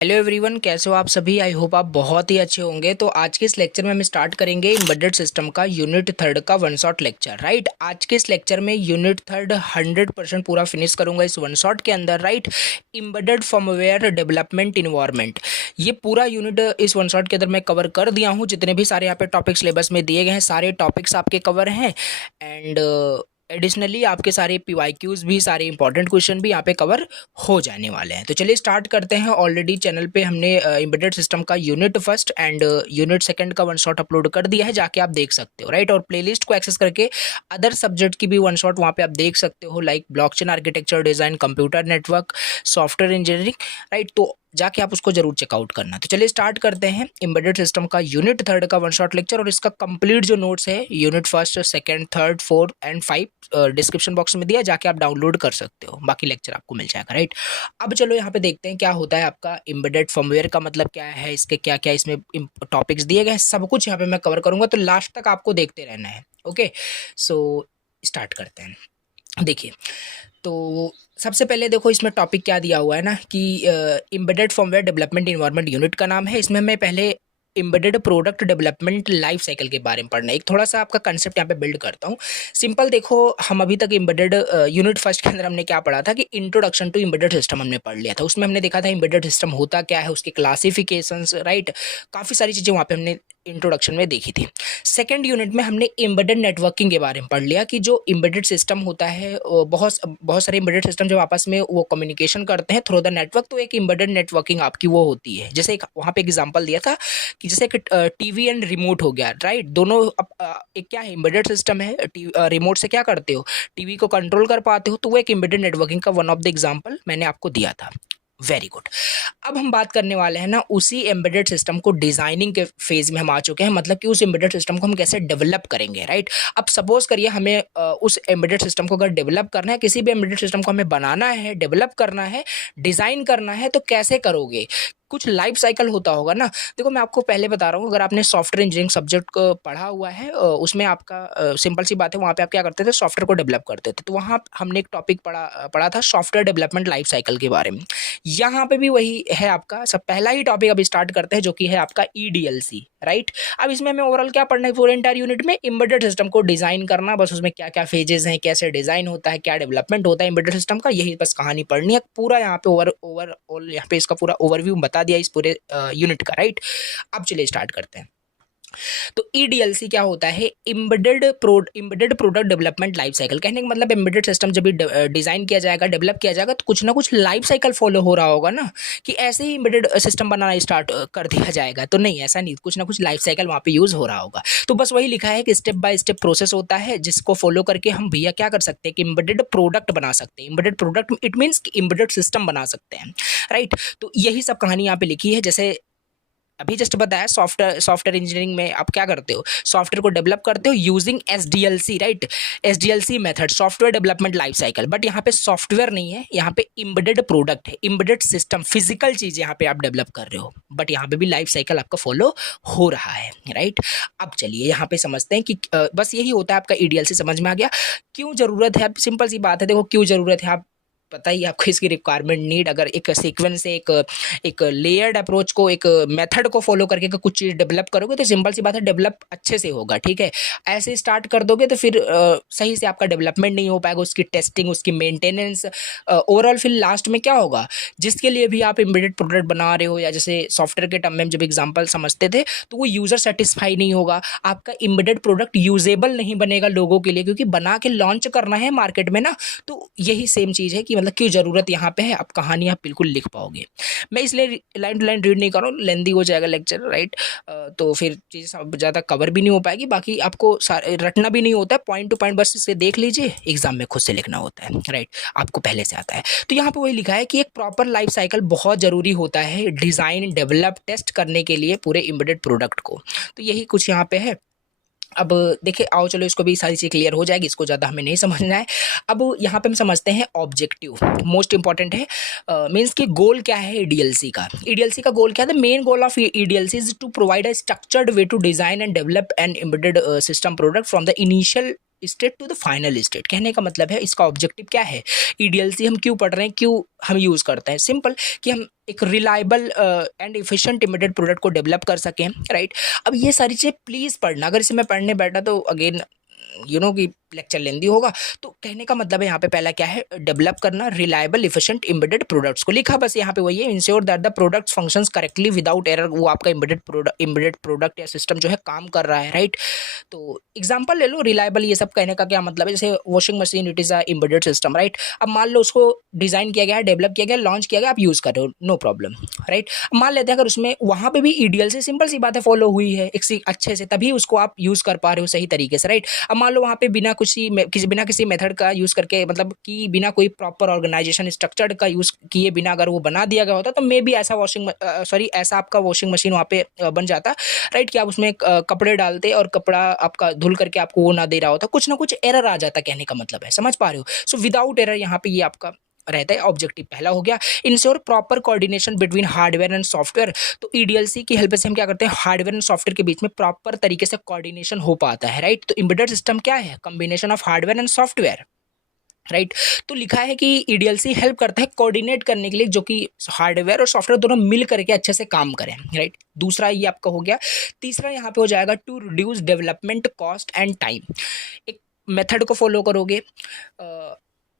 Hello everyone, कैसे हो आप सभी। आई होप आप बहुत ही अच्छे होंगे। तो आज के इस लेक्चर में हम स्टार्ट करेंगे एम्बेडेड सिस्टम का यूनिट थर्ड का वन शॉट लेक्चर। राइट, आज के इस लेक्चर में यूनिट थर्ड 100% पूरा फिनिश करूंगा इस वन शॉट के अंदर। Right, embedded firmware development environment, ये पूरा यूनिट इस वन शॉट के अंदर मैं कवर कर दिया हूँ। जितने भी सारे यहाँ पे टॉपिक सिलेबस में दिए गए हैं सारे टॉपिक्स आपके कवर हैं। एंड एडिशनली आपके सारे PYQs भी, सारे इंपॉर्टेंट क्वेश्चन भी यहाँ पे कवर हो जाने वाले हैं। तो चलिए स्टार्ट करते हैं। ऑलरेडी चैनल पे हमने एम्बेडेड सिस्टम का unit first and unit second का वन शॉट अपलोड कर दिया है, जाके आप देख सकते हो। राइट, और प्लेलिस्ट को एक्सेस करके अदर सब्जेक्ट की भी वन शॉट वहाँ पे आप देख सकते हो, like blockchain architecture design, computer network, software engineering. Right, तो जाके आप उसको जरूर चेकआउट करना। तो चलिए स्टार्ट करते हैं एम्बेडेड सिस्टम का यूनिट थर्ड का वन शॉट लेक्चर। और इसका कंप्लीट जो नोट्स है unit first, second, third, fourth and 5 description box में दिया, जाके आप डाउनलोड कर सकते हो। बाकी लेक्चर आपको मिल जाएगा। राइट, अब चलो यहाँ पे देखते हैं क्या होता है आपका एम्बेडेड फर्मवेयर का मतलब क्या है, इसके क्या क्या इसमें टॉपिक्स दिए गए हैं, सब कुछ यहाँ पे मैं कवर करूंगा। तो लास्ट तक आपको देखते रहना है। ओके, सो स्टार्ट करते हैं। देखिए, तो सबसे पहले देखो इसमें टॉपिक क्या दिया हुआ है ना कि embedded firmware development environment unit का नाम है। इसमें मैं पहले embedded product development life cycle के बारे में पढ़ना है, एक थोड़ा सा आपका कंसेप्ट यहाँ पे बिल्ड करता हूँ। सिंपल देखो, हम अभी तक एम्बेडेड यूनिट फर्स्ट के अंदर हमने क्या पढ़ा था कि इंट्रोडक्शन टू एम्बेडेड सिस्टम हमने पढ़ लिया था। उसमें हमने देखा था एम्बेडेड सिस्टम होता क्या है, उसके क्लासिफिकेशंस। राइट, काफ़ी सारी चीज़ें वहाँ पे हमने इंट्रोडक्शन में देखी थी। सेकंड यूनिट में हमने एम्बेडेड नेटवर्किंग के बारे में पढ़ लिया कि जो एम्बेडेड सिस्टम होता है, बहुत बहुत सारे एम्बेडेड सिस्टम जब आपस में वो कम्युनिकेशन करते हैं थ्रू द नेटवर्क, तो एक एम्बेडेड नेटवर्किंग आपकी वो होती है। जैसे एक वहाँ पे एग्जांपल दिया था कि जैसे एक टीवी एंड रिमोट हो गया। राइट, दोनों एक क्या है, एम्बेडेड सिस्टम है। रिमोट से क्या करते हो, टीवी को कंट्रोल कर पाते हो, तो वो एक एम्बेडेड नेटवर्किंग का वन ऑफ द एग्जाम्पल मैंने आपको दिया था। Very good. अब हम बात करने वाले हैं ना उसी एम्बेडेड सिस्टम को डिजाइनिंग के फेज में हम आ चुके हैं, मतलब कि उस एम्बेडेड सिस्टम को हम कैसे डेवलप करेंगे। राइट, अब सपोज करिए हमें उस एम्बेडेड सिस्टम को अगर डेवलप करना है, किसी भी एम्बेडेड सिस्टम को हमें बनाना है, डेवलप करना है, डिजाइन करना है, तो कैसे करोगे। कुछ लाइफ साइकिल होता होगा ना। देखो मैं आपको पहले बता रहा हूँ, अगर आपने सॉफ्टवेयर इंजीनियरिंग सब्जेक्ट को पढ़ा हुआ है, उसमें आपका सिंपल सी बात है, वहाँ पे आप क्या करते थे, सॉफ्टवेयर को डेवलप करते थे। तो वहाँ हमने एक टॉपिक पढ़ा पढ़ा था सॉफ्टवेयर डेवलपमेंट लाइफ साइकिल के बारे में। यहाँ पे भी वही है आपका सब पहला ही टॉपिक अभी स्टार्ट करते हैं, जो कि है आपका EDLC। राइट, अब इसमें हमें ओवरऑल क्या पढ़ना है पूरे एंटायर यूनिट में, एम्बेडेड सिस्टम को डिजाइन करना, बस उसमें क्या क्या फेजेस हैं, कैसे डिजाइन होता है, क्या डेवलपमेंट होता है एम्बेडेड सिस्टम का, यही बस कहानी पढ़नी है। पूरा यहाँ पे ओवरऑल यहाँ पे इसका पूरा ओवरव्यू बता दिया इस पूरे यूनिट का। राइट, अब चलिए स्टार्ट करते हैं। तो EDLC क्या होता है, embedded product development life cycle. कहने का मतलब एम्बेडेड सिस्टम जब भी डिजाइन किया जाएगा, डेवलप किया जाएगा, तो कुछ ना कुछ लाइफ साइकिल फॉलो हो रहा होगा ना, कि ऐसे ही एम्बेडेड सिस्टम बनाना स्टार्ट कर दिया जाएगा। तो नहीं, ऐसा नहीं, कुछ ना कुछ लाइफ साइकिल वहाँ पे यूज हो रहा होगा। तो बस वही लिखा है कि स्टेप बाय स्टेप प्रोसेस होता है, जिसको फॉलो करके हम भैया क्या कर सकते हैं कि एम्बेडेड प्रोडक्ट बना सकते हैं। Embedded product it means embedded system बना सकते हैं। राइट, तो यही सब कहानी यहाँ पे लिखी है। जैसे अभी जस्ट बताया, सॉफ्टवेयर इंजीनियरिंग में आप क्या करते हो, सॉफ्टवेयर को डेवलप करते हो using SDLC। Right, SDLC method, software development life cycle. But यहाँ पे सॉफ्टवेयर नहीं है, यहाँ पे एम्बेडेड प्रोडक्ट है, एम्बेडेड सिस्टम, फिजिकल चीज यहाँ पे आप डेवलप कर रहे हो, बट यहाँ पे भी लाइफ साइकिल आपका फॉलो हो रहा है। राइट, अब चलिए यहाँ पे समझते हैं कि बस यही होता है आपका EDLC। समझ में आ गया क्यों जरूरत है। अब सिंपल सी बात है, देखो क्यों जरूरत है, आप पता ही आपको इसकी रिक्वायरमेंट नीड। अगर एक सीक्वेंस से एक लेयर्ड अप्रोच को, एक मेथड को फॉलो करके कुछ चीज़ डेवलप करोगे, तो सिंपल सी बात है डेवलप अच्छे से होगा। ठीक है, ऐसे स्टार्ट कर दोगे तो फिर सही से आपका डेवलपमेंट नहीं हो पाएगा, उसकी टेस्टिंग, उसकी मेंटेनेंस, ओवरऑल फिर लास्ट में क्या होगा, जिसके लिए भी आप एम्बेडेड प्रोडक्ट बना रहे हो, या जैसे सॉफ्टवेयर के टर्म में जब एग्जाम्पल समझते थे, तो वो यूजर सेटिस्फाई नहीं होगा, आपका एम्बेडेड प्रोडक्ट यूजेबल नहीं बनेगा लोगों के लिए, क्योंकि बना के लॉन्च करना है मार्केट में ना। तो यही सेम चीज़ है कि मतलब क्यों ज़रूरत यहाँ पे है, अब कहानी आप बिल्कुल लिख पाओगे। मैं इसलिए लाइन टू लाइन रीड नहीं कर रहा हूँ, लेंदी हो जाएगा लेक्चर। राइट, तो फिर चीज़ें ज़्यादा कवर भी नहीं हो पाएगी, बाकी आपको रटना भी नहीं होता है, पॉइंट टू पॉइंट बस इसे देख लीजिए, एग्जाम में खुद से लिखना होता है। राइट, आपको पहले से आता है। तो यहाँ पे वही लिखा है कि एक प्रॉपर लाइफ साइकिल बहुत ज़रूरी होता है डिज़ाइन, डेवलप, टेस्ट करने के लिए पूरे एम्बेडेड प्रोडक्ट को। तो यही कुछ यहाँ पे है। अब देखिए, आओ चलो इसको भी सारी चीज़ क्लियर हो जाएगी, इसको ज़्यादा हमें नहीं समझना है। अब यहाँ पे हम समझते हैं ऑब्जेक्टिव, मोस्ट इंपॉर्टेंट है। मीन्स कि गोल क्या है EDLC का। EDLC का गोल क्या है, the main goal of EDLC is to provide a structured way to design and develop an embedded system product from the initial state to the final state. कहने का मतलब है इसका ऑब्जेक्टिव क्या है, ईडीएलसी हम क्यों पढ़ रहे हैं, क्यों हम यूज़ करते हैं, सिंपल कि हम एक reliable and efficient immediate product को डेवलप कर सकें, राइट। अब ये सारी चीज़ें प्लीज़ पढ़ना, अगर इसे मैं पढ़ने बैठा तो अगेन कि लेक्चर लेंदी होगा। तो कहने का मतलब है यहाँ पे पहला क्या है, डेवलप करना रिलायबल इफिशिएंट एम्बेडेड प्रोडक्ट्स को लिखा बस यहाँ पे वही है, ensure that the products functions correctly without error. वो आपका एम्बेडेड प्रोडक्ट या सिस्टम जो है काम कर रहा है, राइट। तो एग्जांपल ले लो, रिलायबल ये सब कहने का क्या मतलब है, जैसे washing machine it is a embedded system, right. अब मान लो उसको डिज़ाइन किया गया है, डेवलप किया गया, लॉन्च किया गया, आप यूज़ कर रहे हो, नो प्रॉब्लम, राइट। मान लेते हैं अगर उसमें वहाँ पे भी ईडीएल से सिंपल सी बात है फॉलो हुई है एक अच्छे से, तभी उसको आप यूज़ कर पा रहे हो सही तरीके से, राइट। अब मान लो वहाँ पे बिना किसी मेथड का यूज़ करके, मतलब कि बिना कोई प्रॉपर ऑर्गेनाइजेशन स्ट्रक्चर्ड का यूज़ किए बिना अगर वो बना दिया गया होता तो मे बी ऐसा आपका वॉशिंग मशीन वहाँ पे बन जाता, राइट। कि आप उसमें कपड़े डालते और कपड़ा आपका धुल करके आपको वो ना दे रहा होता, कुछ ना कुछ एरर आ जाता, कहने का मतलब है, समझ पा रहे हो। सो विदाउट एरर यहाँ पे ये आपका रहता है ऑब्जेक्टिव, पहला हो गया। Ensure proper coordination between hardware and software. तो ईडीएलसी की हेल्प से हम क्या करते हैं, हार्डवेयर एंड सॉफ्टवेयर के बीच में प्रॉपर तरीके से कोऑर्डिनेशन हो पाता है, राइट। तो एम्बेडेड सिस्टम क्या है, combination of hardware and software, right. तो लिखा है कि ईडीएलसी हेल्प करता है कोऑर्डिनेट करने के लिए, जो कि हार्डवेयर और सॉफ्टवेयर दोनों मिल करके अच्छे से काम करें, राइट। दूसरा ये आपका हो गया। तीसरा यहाँ पे हो जाएगा to reduce development cost and time. एक मेथड को फॉलो करोगे,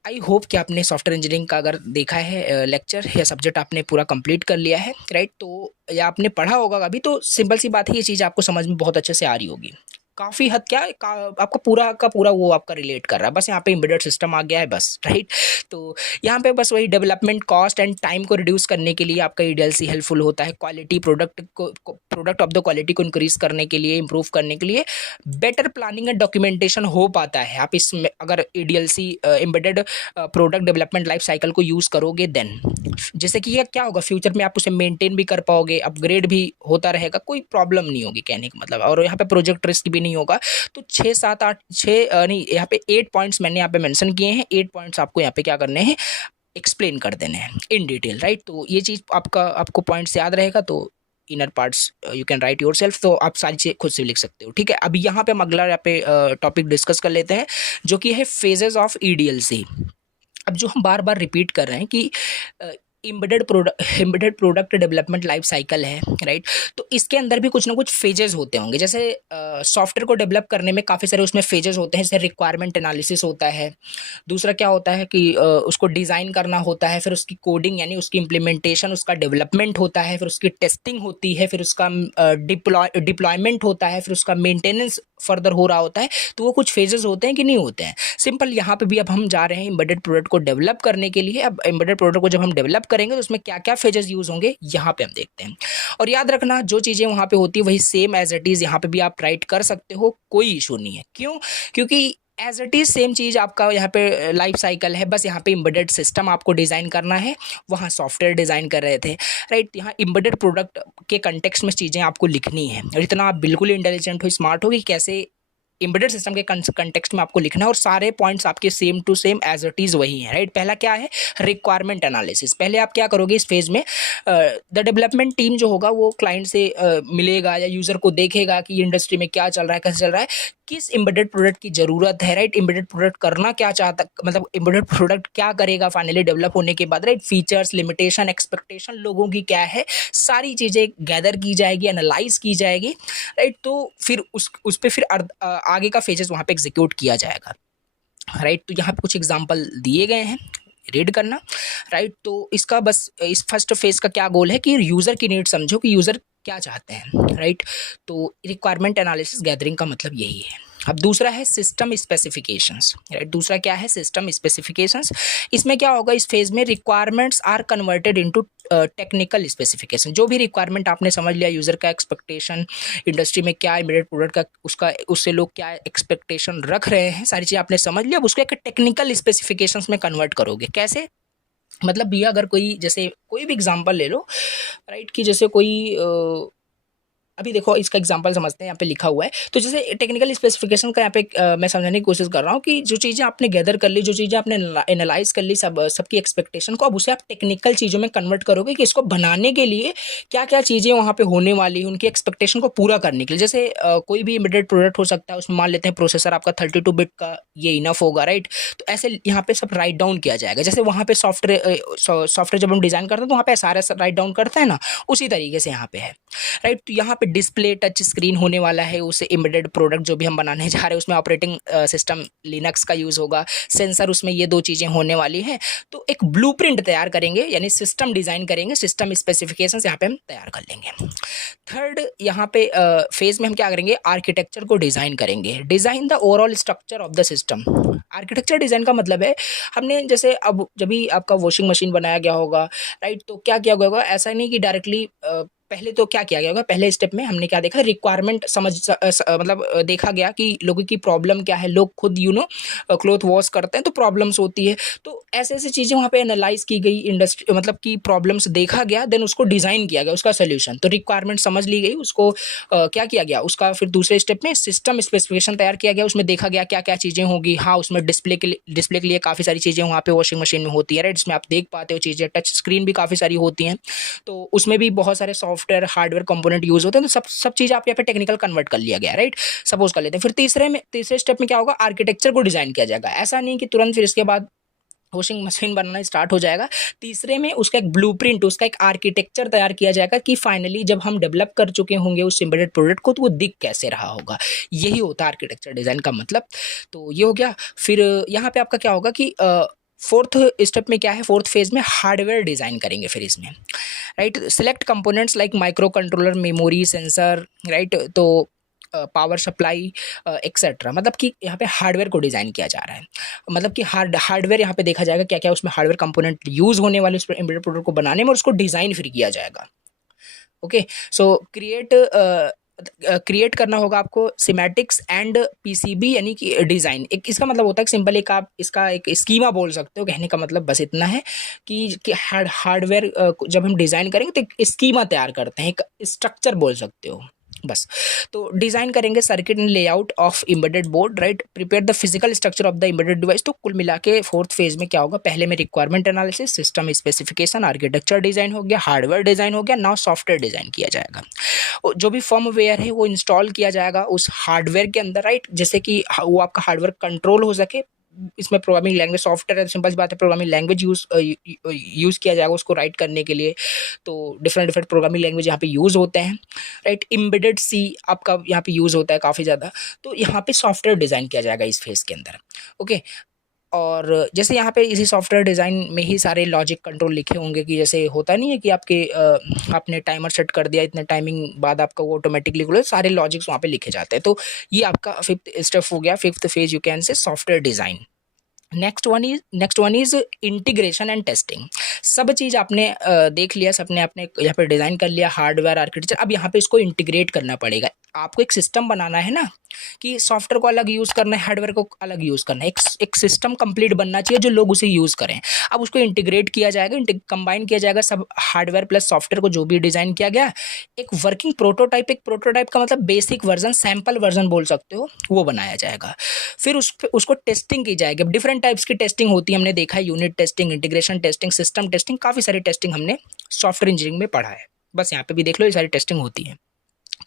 आई होप कि आपने सॉफ्टवेयर इंजीनियरिंग का अगर देखा है लेक्चर या सब्जेक्ट आपने पूरा कंप्लीट कर लिया है, राइट। तो या आपने पढ़ा होगा अभी, तो सिंपल सी बात है ये चीज़ आपको समझ में बहुत अच्छे से आ रही होगी। काफ़ी हद आपका पूरा का पूरा वो आपका रिलेट कर रहा है, बस यहाँ पे एम्बेडेड सिस्टम आ गया है बस, राइट। तो यहाँ पे बस वही डेवलपमेंट कॉस्ट एंड टाइम को रिड्यूस करने के लिए आपका ईडीएलसी हेल्पफुल होता है, quality product of the quality को इंक्रीज करने के लिए, इंप्रूव करने के लिए, बेटर प्लानिंग एंड डॉक्यूमेंटेशन हो पाता है आप इसमें अगर EDLC embedded product development life cycle को यूज़ करोगे देन। जैसे कि ये क्या होगा, फ्यूचर में आप उसे मेंटेन भी कर पाओगे, अपग्रेड भी होता रहेगा, कोई प्रॉब्लम नहीं होगी, कहने का मतलब। और यहाँ पे प्रोजेक्ट रिस्क भी नहीं होगा। तो 6 7 8 6 नहीं, यहाँ पे 8 पॉइंट्स मैंने यहाँ पे मेंशन किए हैं, 8 पॉइंट्स आपको यहाँ पे क्या करने हैं, एक्सप्लेन कर देने हैं इन डिटेल, राइट। तो ये चीज़ आपको पॉइंट्स याद रहेगा, तो inner parts you can write your self, तो आप सारी चीज़ें खुद से लिख सकते हो, ठीक है। अभी यहाँ पे हम अगला यहाँ पे टॉपिक डिस्कस कर लेते हैं, जो कि है फेजेस ऑफ ईडीएलसी। अब जो हम बार बार रिपीट कर रहे हैं कि embedded product development life cycle है, राइट। तो इसके अंदर भी कुछ ना कुछ फेजेस होते होंगे, जैसे सॉफ्टवेयर को डेवलप करने में काफ़ी सारे उसमें फेजेस होते हैं, जैसे रिक्वायरमेंट एनालिसिस होता है। दूसरा क्या होता है कि उसको डिज़ाइन करना होता है, फिर उसकी कोडिंग यानी उसकी इम्प्लीमेंटेशन, उसका डेवलपमेंट होता है, फिर उसकी टेस्टिंग होती है, फिर उसका डिप्लॉयमेंट होता है, फिर उसका मेंटेनेंस फर्दर हो रहा होता है। तो वो कुछ फेजेस होते हैं कि नहीं होते हैं। सिंपल यहाँ पे भी अब हम जा रहे हैं एम्बेडेड प्रोडक्ट को डेवलप करने के लिए। अब एम्बेडेड प्रोडक्ट को जब हम डेवलप करेंगे तो उसमें क्या क्या फेजेस यूज़ होंगे यहाँ पे हम देखते हैं। और याद रखना जो चीज़ें वहाँ पे होती है वही सेम एज इट इज़ यहाँ पे भी आप राइट कर सकते हो, कोई इशू नहीं है। क्यों? क्योंकि एज इट इज़ सेम चीज़ आपका यहाँ पे लाइफ साइकिल है, बस यहाँ पे एम्बेडेड सिस्टम आपको डिज़ाइन करना है, वहाँ सॉफ्टवेयर डिज़ाइन कर रहे थे, राइट। यहाँ एम्बेडेड प्रोडक्ट के कंटेक्स्ट में चीज़ें आपको लिखनी है, और इतना आप बिल्कुल इंटेलिजेंट हो, स्मार्ट हो कि कैसे एम्बेडेड सिस्टम के कंटेक्स्ट में आपको लिखना है, और सारे पॉइंट्स आपके same to same as it is वही हैं, राइट। पहला क्या है, रिक्वायरमेंट एनालिसिस। पहले आप क्या करोगे इस फेज में, द डेवलपमेंट टीम जो होगा वो क्लाइंट से मिलेगा या यूज़र को देखेगा कि इंडस्ट्री में क्या चल रहा है, कैसे चल रहा है, किस एम्बेडेड प्रोडक्ट की ज़रूरत है, राइट। एम्बेडेड प्रोडक्ट करना क्या चाहता, मतलब एम्बेडेड प्रोडक्ट क्या करेगा फाइनली डेवलप होने के बाद, राइट। फीचर्स, लिमिटेशन, एक्सपेक्टेशन लोगों की क्या है, सारी चीज़ें गैदर की जाएगी, एनालाइज की जाएगी, राइट। तो फिर उस पर फिर आगे का फेजेस वहाँ पे एग्जीक्यूट किया जाएगा, राइट। तो यहाँ पे कुछ एग्जांपल दिए गए हैं, रीड करना, राइट। तो इसका बस इस फर्स्ट फेज का क्या गोल है कि यूज़र की नीड समझो कि यूज़र क्या चाहते हैं, राइट। तो रिक्वायरमेंट एनालिसिस गैदरिंग का मतलब यही है। अब दूसरा है सिस्टम स्पेसिफिकेशंस, राइट। दूसरा क्या है, सिस्टम स्पेसिफिकेशंस। इसमें क्या होगा, इस फेज में requirements are converted into technical specification. जो भी रिक्वायरमेंट आपने समझ लिया, यूज़र का एक्सपेक्टेशन, इंडस्ट्री में क्या एम्बेडेड प्रोडक्ट का उससे लोग क्या एक्सपेक्टेशन रख रहे हैं, सारी चीज़ें आपने समझ लिया। अब उसको एक टेक्निकल स्पेसिफिकेशंस में कन्वर्ट करोगे, कैसे? मतलब भैया अगर कोई, जैसे कोई भी एग्जांपल ले लो, राइट, कि जैसे कोई अभी देखो इसका एग्जांपल समझते हैं, यहाँ पे लिखा हुआ है। तो जैसे टेक्निकल स्पेसिफिकेशन का यहाँ पे मैं समझाने की कोशिश कर रहा हूँ कि जो चीज़ें आपने गैदर कर ली, जो चीज़ें आपने एनालाइज कर ली सबकी एक्सपेक्टेशन को, अब उसे आप टेक्निकल चीज़ों में कन्वर्ट करोगे कि इसको बनाने के लिए क्या क्या चीज़ें वहाँ पे होने वाली हैं, उनकी एक्सपेक्टेशन को पूरा करने के लिए। जैसे कोई भी एम्बेडेड प्रोडक्ट हो सकता है, उसमें मान लेते हैं प्रोसेसर आपका 32 बिट का ये इनफ होगा, राइट। तो ऐसे यहाँ पे सब राइट डाउन किया जाएगा। जैसे वहाँ पे सॉफ्टवेयर जब हम डिज़ाइन करते हैं तो वहाँ पे SRS राइट डाउन करते हैं ना, उसी तरीके से यहाँ पे है, राइट। तो यहाँ पे डिस्प्ले टच स्क्रीन होने वाला है, उसे एम्बेडेड प्रोडक्ट जो भी हम बनाने जा रहे हैं उसमें ऑपरेटिंग सिस्टम लिनक्स का यूज़ होगा, सेंसर उसमें ये 2 चीज़ें होने वाली हैं। तो एक ब्लूप्रिंट तैयार करेंगे, यानी सिस्टम डिज़ाइन करेंगे, सिस्टम स्पेसिफिकेशंस यहाँ पे हम तैयार कर लेंगे। थर्ड यहाँ पे फेज में हम क्या करेंगे, आर्किटेक्चर को डिज़ाइन करेंगे। Design the overall structure of the system. Architecture design का मतलब है, हमने जैसे अब जब भी आपका वॉशिंग मशीन बनाया गया होगा, राइट, तो क्या किया गया होगा, ऐसा नहीं कि डायरेक्टली पहले तो क्या किया गया होगा, पहले स्टेप में हमने क्या देखा, रिक्वायरमेंट मतलब देखा गया कि लोगों की प्रॉब्लम क्या है। लोग खुद क्लोथ वॉश करते हैं तो प्रॉब्लम्स होती है, तो ऐसे ऐसी चीज़ें वहाँ पे एनालाइज की गई, इंडस्ट्री मतलब कि प्रॉब्लम्स देखा गया, देन उसको डिज़ाइन किया गया, उसका सोल्यूशन। तो रिक्वायरमेंट समझ ली गई, उसको क्या किया गया, उसका फिर दूसरे स्टेप में सिस्टम स्पेसिफिकेशन तैयार किया गया, उसमें देखा गया क्या क्या चीज़ें होगी। हाँ, उसमें डिस्प्ले के लिए काफ़ी सारी चीज़ें वहाँ पे वॉशिंग मशीन में होती है, राइट, जिसमें आप देख पाते हो चीज़ें। टच स्क्रीन भी काफ़ी सारी होती हैं, तो उसमें भी बहुत सारे सॉफ्टवेयर हार्डवेयर कंपोनेंट यूज़ होते हैं। तो सब चीज़ आप यहाँ पे टेक्निकल कन्वर्ट कर लिया गया, राइट, सपोज कर लेते हैं। फिर तीसरे स्टेप में क्या होगा, आर्किटेक्चर को डिज़ाइन किया जाएगा। ऐसा नहीं कि तुरंत फिर इसके बाद वॉशिंग मशीन बनना स्टार्ट हो जाएगा। तीसरे में उसका एक ब्लूप्रिंट, उसका एक आर्किटेक्चर तैयार किया जाएगा कि फाइनली जब हम डेवलप कर चुके होंगे उस एम्बेडेड प्रोडक्ट को, तो वो दिख कैसे रहा होगा। यही होता है आर्किटेक्चर डिज़ाइन का मतलब। तो ये हो गया। फिर यहाँ पे आपका क्या होगा कि फोर्थ स्टेप में क्या है, फोर्थ फेज में हार्डवेयर डिज़ाइन करेंगे फिर इसमें, right. Select components like micro controller, memory, sensor, right, तो पावर सप्लाई एक्सेट्रा। मतलब कि यहाँ पे हार्डवेयर को डिज़ाइन किया जा रहा है। मतलब कि हार्डवेयर यहाँ पे देखा जाएगा क्या क्या उसमें हार्डवेयर कंपोनेंट यूज़ होने वाले उस एम्बेडेड प्रोडक्ट को बनाने में, और उसको डिज़ाइन फिर किया जाएगा। ओके, सो क्रिएट करना होगा आपको सिमेटिक्स एंड पीसीबी, यानी कि डिज़ाइन। एक इसका मतलब होता है कि सिंपल एक आप इसका एक स्कीमा बोल सकते हो। कहने का मतलब बस इतना है कि हार्डवेयर जब हम डिज़ाइन करेंगे तो एक स्कीमा तैयार करते हैं, एक स्ट्रक्चर बोल सकते हो बस। तो डिज़ाइन करेंगे circuit and layout of embedded board, right. Prepare the physical structure of the embedded device. तो कुल मिला के फोर्थ फेज में क्या होगा, पहले में requirement analysis, system specification, architecture design हो गया, हार्डवेयर डिज़ाइन हो गया, नाउ सॉफ्टवेयर डिज़ाइन किया जाएगा। जो भी फर्मवेयर है वो इंस्टॉल किया जाएगा उस हार्डवेयर के अंदर, राइट, जैसे कि वो आपका हार्डवेयर कंट्रोल हो सके। इसमें प्रोग्रामिंग लैंग्वेज, सॉफ्टवेयर है, सिंपल सी बात है, प्रोग्रामिंग लैंग्वेज यूज़ किया जाएगा उसको राइट करने के लिए। तो डिफरेंट प्रोग्रामिंग लैंग्वेज यहाँ पे यूज़ होते हैं, राइट। एम्बेडेड सी आपका यहाँ पे यूज़ होता है काफ़ी ज़्यादा। तो यहाँ पे सॉफ्टवेयर डिज़ाइन किया जाएगा इस फेज़ के अंदर। ओके, और जैसे यहाँ पे इसी सॉफ्टवेयर डिज़ाइन में ही सारे लॉजिक कंट्रोल लिखे होंगे कि जैसे होता नहीं है कि आपने टाइमर सेट कर दिया, इतने टाइमिंग बाद आपका वो ऑटोमेटिकली खुले, सारे लॉजिक्स वहाँ पे लिखे जाते हैं। तो ये आपका फिफ्थ स्टेप हो गया, फिफ्थ फेज यू कैन से software design. Next one is integration and testing. सब चीज़ आपने देख लिया, सबने आपने यहाँ पे डिज़ाइन कर लिया, हार्डवेयर आर्किटेक्चर। अब यहाँ पे इसको इंटीग्रेट करना पड़ेगा। आपको एक सिस्टम बनाना है ना, कि सॉफ्टवेयर को अलग यूज़ करना है, हार्डवेयर को अलग यूज़ करना है। एक सिस्टम कंप्लीट बनना चाहिए जो लोग उसे यूज़ करें। अब उसको इंटीग्रेट किया जाएगा, कंबाइन किया जाएगा सब हार्डवेयर प्लस सॉफ्टवेयर को, जो भी डिज़ाइन किया गया। एक वर्किंग प्रोटोटाइप, एक प्रोटोटाइप का मतलब बेसिक वर्जन, सैम्पल वर्जन बोल सकते हो, वो बनाया जाएगा। फिर उसको टेस्टिंग की जाएगी। अब डिफरेंट टाइप्स की टेस्टिंग होती है, हमने देखा है, unit testing, integration testing, system testing, काफ़ी सारी टेस्टिंग हमने सॉफ्टवेयर इंजीनियरिंग में पढ़ा है। बस यहाँ पे भी देख लो, ये सारी टेस्टिंग होती है।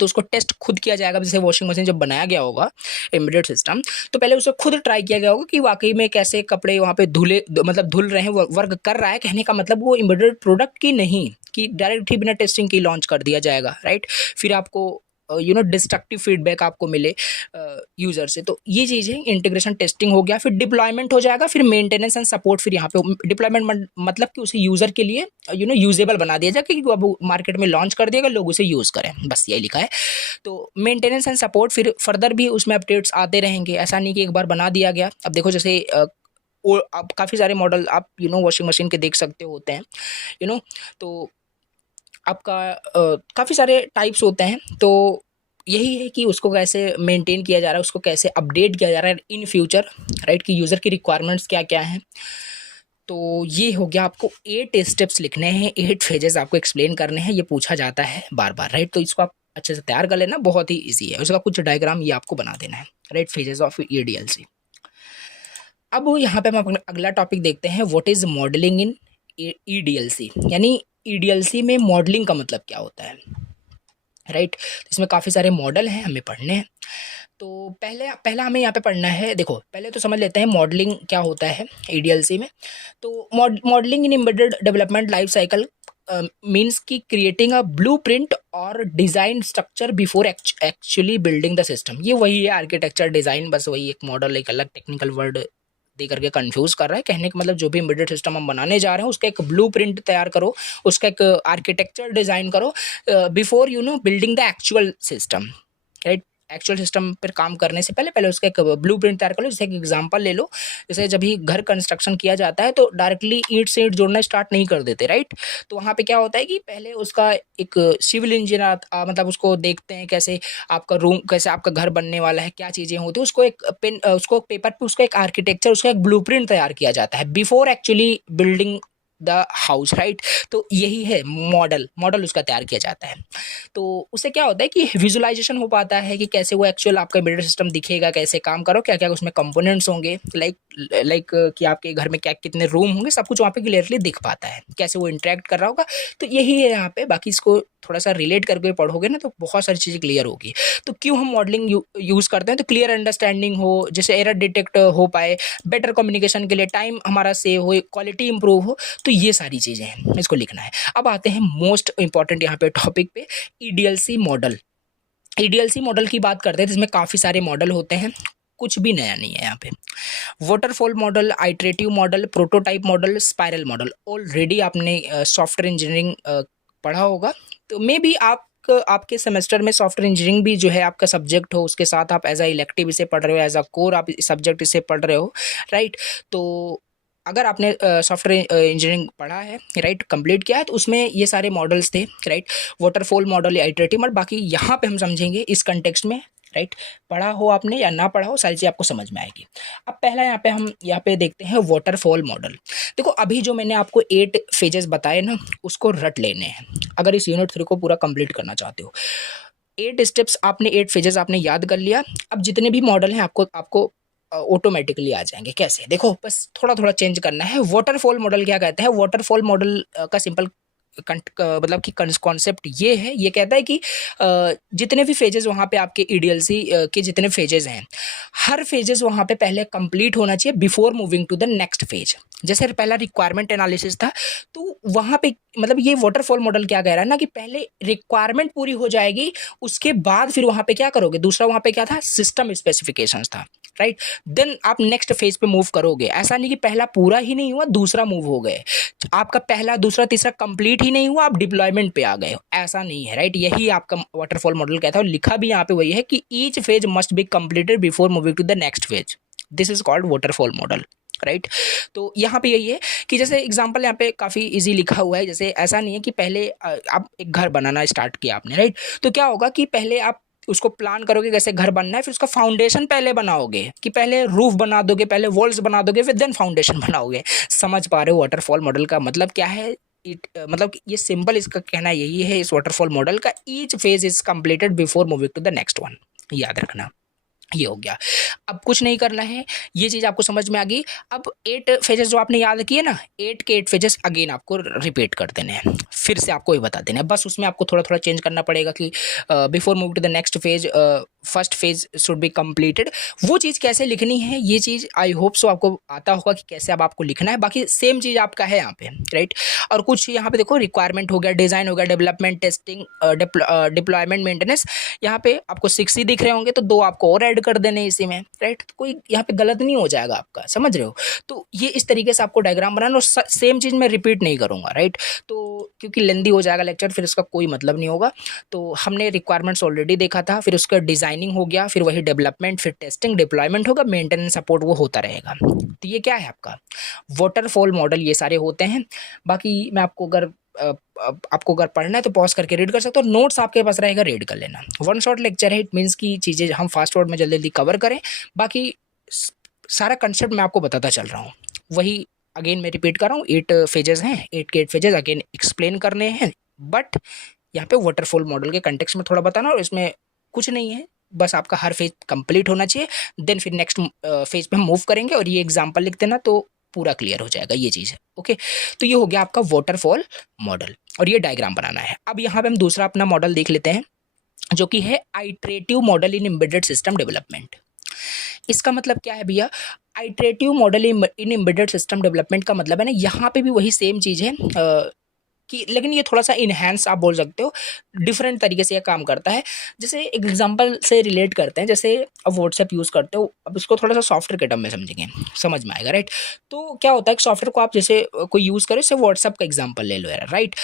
तो उसको टेस्ट खुद किया जाएगा। जैसे वॉशिंग मशीन जब बनाया गया होगा एम्बेडेड सिस्टम, तो पहले उसे खुद ट्राई किया गया होगा कि वाकई में कैसे कपड़े वहाँ पे मतलब धुल रहे हैं, वर्क कर रहा है। कहने का मतलब वो एम्बेडेड प्रोडक्ट की नहीं कि डायरेक्ट ही बिना टेस्टिंग की लॉन्च कर दिया जाएगा, राइट। फिर आपको डिस्ट्रक्टिव फीडबैक आपको मिले यूज़र से। तो ये चीज़ है, इंटीग्रेशन टेस्टिंग हो गया। फिर डिप्लॉयमेंट हो जाएगा, फिर मेंटेनेंस एंड सपोर्ट। फिर यहाँ पे डिप्लॉयमेंट मतलब कि उसे यूज़र के लिए यूजेबल बना दिया जाए, कि अब मार्केट में लॉन्च कर दिएगा, लोग उसे यूज़ करें, बस यही लिखा है। तो मेंटेनेंस एंड सपोर्ट, फिर फर्दर भी उसमें अपडेट्स आते रहेंगे। ऐसा नहीं कि एक बार बना दिया गया। अब देखो जैसे आप काफ़ी सारे मॉडल आप वॉशिंग मशीन के देख सकते होते हैं, तो आपका काफ़ी सारे टाइप्स होते हैं। तो यही है कि उसको कैसे मेंटेन किया जा रहा है, उसको कैसे अपडेट किया जा रहा है इन फ्यूचर, राइट, कि यूज़र की रिक्वायरमेंट्स क्या क्या हैं। तो ये हो गया, आपको 8 स्टेप्स लिखने हैं, 8 फेजेस आपको एक्सप्लेन करने हैं। ये पूछा जाता है बार बार, राइट। तो इसको आप अच्छे से तैयार कर लेना, बहुत ही ईजी है। उसका कुछ डायग्राम ये आपको बना देना है, राइट, फेजेस ऑफ ईडीएलसी। अब यहाँ पे हम अपना अगला टॉपिक देखते हैं, व्हाट इज मॉडलिंग इन ईडीएलसी, यानी ईडीएलसी में मॉडलिंग का मतलब क्या होता है, राइट। इसमें काफ़ी सारे मॉडल हैं, हमें पढ़ने हैं। तो पहला हमें यहाँ पे पढ़ना है, देखो पहले तो समझ लेते हैं मॉडलिंग क्या होता है ईडीएलसी में। तो modelling in embedded development life cycle means की क्रिएटिंग अ ब्लूप्रिंट और design structure before actually building the system. ये वही है आर्किटेक्चर डिज़ाइन, बस वही एक मॉडल, एक अलग टेक्निकल वर्ड दे करके कंफ्यूज कर रहा है। कहने का मतलब जो भी एम्बेडेड सिस्टम हम बनाने जा रहे हैं उसका एक ब्लूप्रिंट तैयार करो, उसका एक आर्किटेक्चर डिज़ाइन करो before you know building the actual system, right. Actual system पर काम करने से पहले उसका एक ब्लूप्रिंट तैयार कर लो। जैसे एक एग्जांपल ले लो, जैसे जब भी घर कंस्ट्रक्शन किया जाता है तो डायरेक्टली ईंट से ईंट जोड़ना स्टार्ट नहीं कर देते, राइट। तो वहाँ पे क्या होता है कि पहले उसका एक सिविल इंजीनियर मतलब उसको देखते हैं कैसे आपका रूम, कैसे आपका घर बनने वाला है, क्या चीज़ें होती है, उसको एक पेन उसको पेपर पे उसका एक आर्किटेक्चर, उसका एक ब्लूप्रिंट तैयार किया जाता है before actually building the house, right. तो यही है मॉडल उसका तैयार किया जाता है। तो उससे क्या होता है कि विजुअलाइजेशन हो पाता है कि कैसे वो एक्चुअल आपका एम्बेडेड सिस्टम दिखेगा, कैसे काम करो, क्या क्या उसमें कंपोनेंट्स होंगे, लाइक कि आपके घर में क्या कितने रूम होंगे, सब कुछ वहाँ पे क्लियरली दिख पाता है, कैसे वो इंटरेक्ट कर रहा होगा। तो यही है यहाँ पे, बाकी इसको थोड़ा सा रिलेट करके पढ़ोगे ना तो बहुत सारी चीज़ें क्लियर होगी। तो क्यों हम मॉडलिंग यूज़ करते हैं, तो क्लियर अंडरस्टैंडिंग हो, जैसे एरर डिटेक्ट हो पाए, बेटर कम्युनिकेशन के लिए, टाइम हमारा सेव हो, क्वालिटी इंप्रूव हो, तो ये सारी चीज़ें हैं, इसको लिखना है। अब आते हैं मोस्ट इंपॉर्टेंट यहाँ पे टॉपिक पे, ईडीएलसी मॉडल। ईडीएलसी मॉडल की बात करते हैं, जिसमें काफ़ी सारे मॉडल होते हैं, कुछ भी नया नहीं है यहाँ पे। Waterfall model, iterative model, prototype model, spiral model, already आपने सॉफ्टवेयर इंजीनियरिंग पढ़ा होगा। तो मे बी आपके सेमेस्टर में सॉफ्टवेयर इंजीनियरिंग भी जो है आपका सब्जेक्ट हो, उसके साथ आप एज अ इलेक्टिव इसे पढ़ रहे हो, एज अ कोर आप सब्जेक्ट इसे पढ़ रहे हो, राइट। तो अगर आपने सॉफ्टवेयर इंजीनियरिंग पढ़ा है, राइट, कंप्लीट किया है, तो उसमें ये सारे मॉडल्स थे, राइट। वाटरफॉल मॉडल या आइटरेटिव मॉडल, बाकी यहाँ पे हम समझेंगे इस कंटेक्स्ट में, राइट। पढ़ा हो आपने या ना पढ़ा हो, सारी चीज़ आपको समझ में आएगी। अब पहला हम यहाँ पे देखते हैं वाटरफॉल मॉडल। देखो अभी जो मैंने आपको 8 फेजेस बताए ना, उसको रट लेने हैं अगर इस यूनिट 3 को पूरा कंप्लीट करना चाहते हो। 8 स्टेप्स आपने, 8 फेजेस आपने याद कर लिया। अब जितने भी मॉडल हैं आपको ऑटोमेटिकली आ जाएंगे। कैसे, देखो बस थोड़ा थोड़ा चेंज करना है। वाटरफॉल मॉडल क्या कहता है, वाटरफॉल मॉडल का सिंपल मतलब कि कॉन्सेप्ट ये है, ये कहता है कि जितने भी फेजेस वहाँ पे आपके ईडीएलसी के जितने फेजेस हैं, हर फेजेस वहाँ पे पहले कंप्लीट होना चाहिए before moving to the next phase. जैसे पहला रिक्वायरमेंट एनालिसिस था, तो वहाँ पे मतलब ये वाटरफॉल मॉडल क्या कह रहा है ना कि पहले रिक्वायरमेंट पूरी हो जाएगी, उसके बाद फिर वहाँ पे क्या करोगे, दूसरा वहाँ पे क्या था, सिस्टम स्पेसिफिकेशंस था, राइट। देन आप नेक्स्ट फेज पे मूव करोगे। ऐसा नहीं कि पहला पूरा ही नहीं हुआ दूसरा मूव हो गए, आपका पहला दूसरा तीसरा कंप्लीट ही नहीं हुआ आप डिप्लॉयमेंट पे आ गए, ऐसा नहीं है, राइट। यही आपका वाटरफॉल मॉडल कहता है, और लिखा भी यहाँ पे वही है कि each phase must be completed before moving to the next phase. This is called waterfall model, right. तो यहाँ पे यही है कि जैसे एग्जांपल यहाँ पे काफ़ी इजी लिखा हुआ है। जैसे ऐसा नहीं है कि पहले आप एक घर बनाना स्टार्ट किया आपने, राइट। तो क्या होगा कि पहले आप उसको प्लान करोगे कैसे घर बनना है, फिर उसका फाउंडेशन पहले बनाओगे, कि पहले रूफ बना दोगे, पहले वॉल्स बना दोगे, फिर देन फाउंडेशन बनाओगे। समझ पा रहे हो वाटरफॉल मॉडल का मतलब क्या है। मतलब ये सिंपल इसका कहना यही है इस वाटरफॉल मॉडल का, each phase is completed before moving to the next one, याद रखना। ये हो गया। अब कुछ नहीं करना है, ये चीज़ आपको समझ में आ गई। अब 8 फेजेस जो आपने याद किए ना, 8 के 8 फेजेस अगेन आपको रिपीट कर देने हैं, फिर से आपको ये बता देना है। बस उसमें आपको थोड़ा थोड़ा चेंज करना पड़ेगा कि before move to the next phase first phase should be completed. वो चीज़ कैसे लिखनी है, ये चीज़ आई होप सो आपको आता होगा कि कैसे अब आपको लिखना है। बाकी सेम चीज़ आपका है यहाँ पे, राइट। और कुछ यहाँ पे देखो, रिक्वायरमेंट हो गया, डिज़ाइन हो गया, डेवलपमेंट, टेस्टिंग, डिप्लॉयमेंट, मेंटेनेंस। यहाँ पे आपको 6 ही दिख रहे होंगे, तो 2 आपको और ऐड कर देने इसी में, राइट। तो कोई यहाँ पे गलत नहीं हो जाएगा आपका, समझ रहे हो। तो ये इस तरीके से आपको डायग्राम बनाना, और सेम चीज़ मैं रिपीट नहीं करूँगा, राइट। तो क्योंकि लेंदी हो जाएगा लेक्चर, फिर इसका कोई मतलब नहीं होगा। तो हमने रिक्वायरमेंट्स ऑलरेडी देखा था, फिर उसका डिज़ाइनिंग हो गया, फिर वही डेवलपमेंट, फिर टेस्टिंग, डिप्लॉयमेंट होगा, मेंटेनेंस, सपोर्ट, वो होता रहेगा। तो ये क्या है आपका वाटरफॉल मॉडल, ये सारे होते हैं। बाकी मैं आपको आपको अगर पढ़ना है तो पॉज करके रीड कर सकते हो, नोट्स आपके पास रहेगा, रीड कर लेना। वन शॉट लेक्चर है, इट मीन्स की चीज़ें हम फास्ट वर्ड में जल्दी जल्दी कवर करें। बाकी सारा कंसेप्ट मैं आपको बताता चल रहा हूँ, वही अगेन मैं रिपीट कर रहा हूँ। 8 फेजेस हैं, 8 के 8 फेजेस अगेन एक्सप्लेन करने हैं, बट यहाँ पे वाटरफॉल मॉडल के कंटेक्स्ट में थोड़ा बताना, और इसमें कुछ नहीं है, बस आपका हर फेज कंप्लीट होना चाहिए, देन फिर नेक्स्ट फेज पे हम मूव करेंगे, और ये एग्जांपल लिख देना तो पूरा क्लियर हो जाएगा, ये चीज़ है। ओके, तो ये हो गया आपका वाटरफॉल मॉडल, और ये डायग्राम बनाना है। अब यहाँ पे हम दूसरा अपना मॉडल देख लेते हैं, जो कि है आइटरेटिव मॉडल इन एम्बेडेड सिस्टम डेवलपमेंट। इसका मतलब क्या है भैया? आइटरेटिव मॉडल इन एम्बेडेड सिस्टम डेवलपमेंट का मतलब है ना, यहाँ पे भी वही सेम चीज़ है कि, लेकिन ये थोड़ा सा इनहेंस आप बोल सकते हो, डिफरेंट तरीके से ये काम करता है। जैसे एक एग्जांपल से रिलेट करते हैं, जैसे अब व्हाट्सएप यूज़ करते हो, अब इसको थोड़ा सा सॉफ्टवेयर के टर्म में समझेंगे, समझ में आएगा, राइट? तो क्या होता है कि सॉफ्टवेयर को आप जैसे कोई यूज़ करें, जैसे व्हाट्सएप का एग्जांपल ले लो यार, राइट?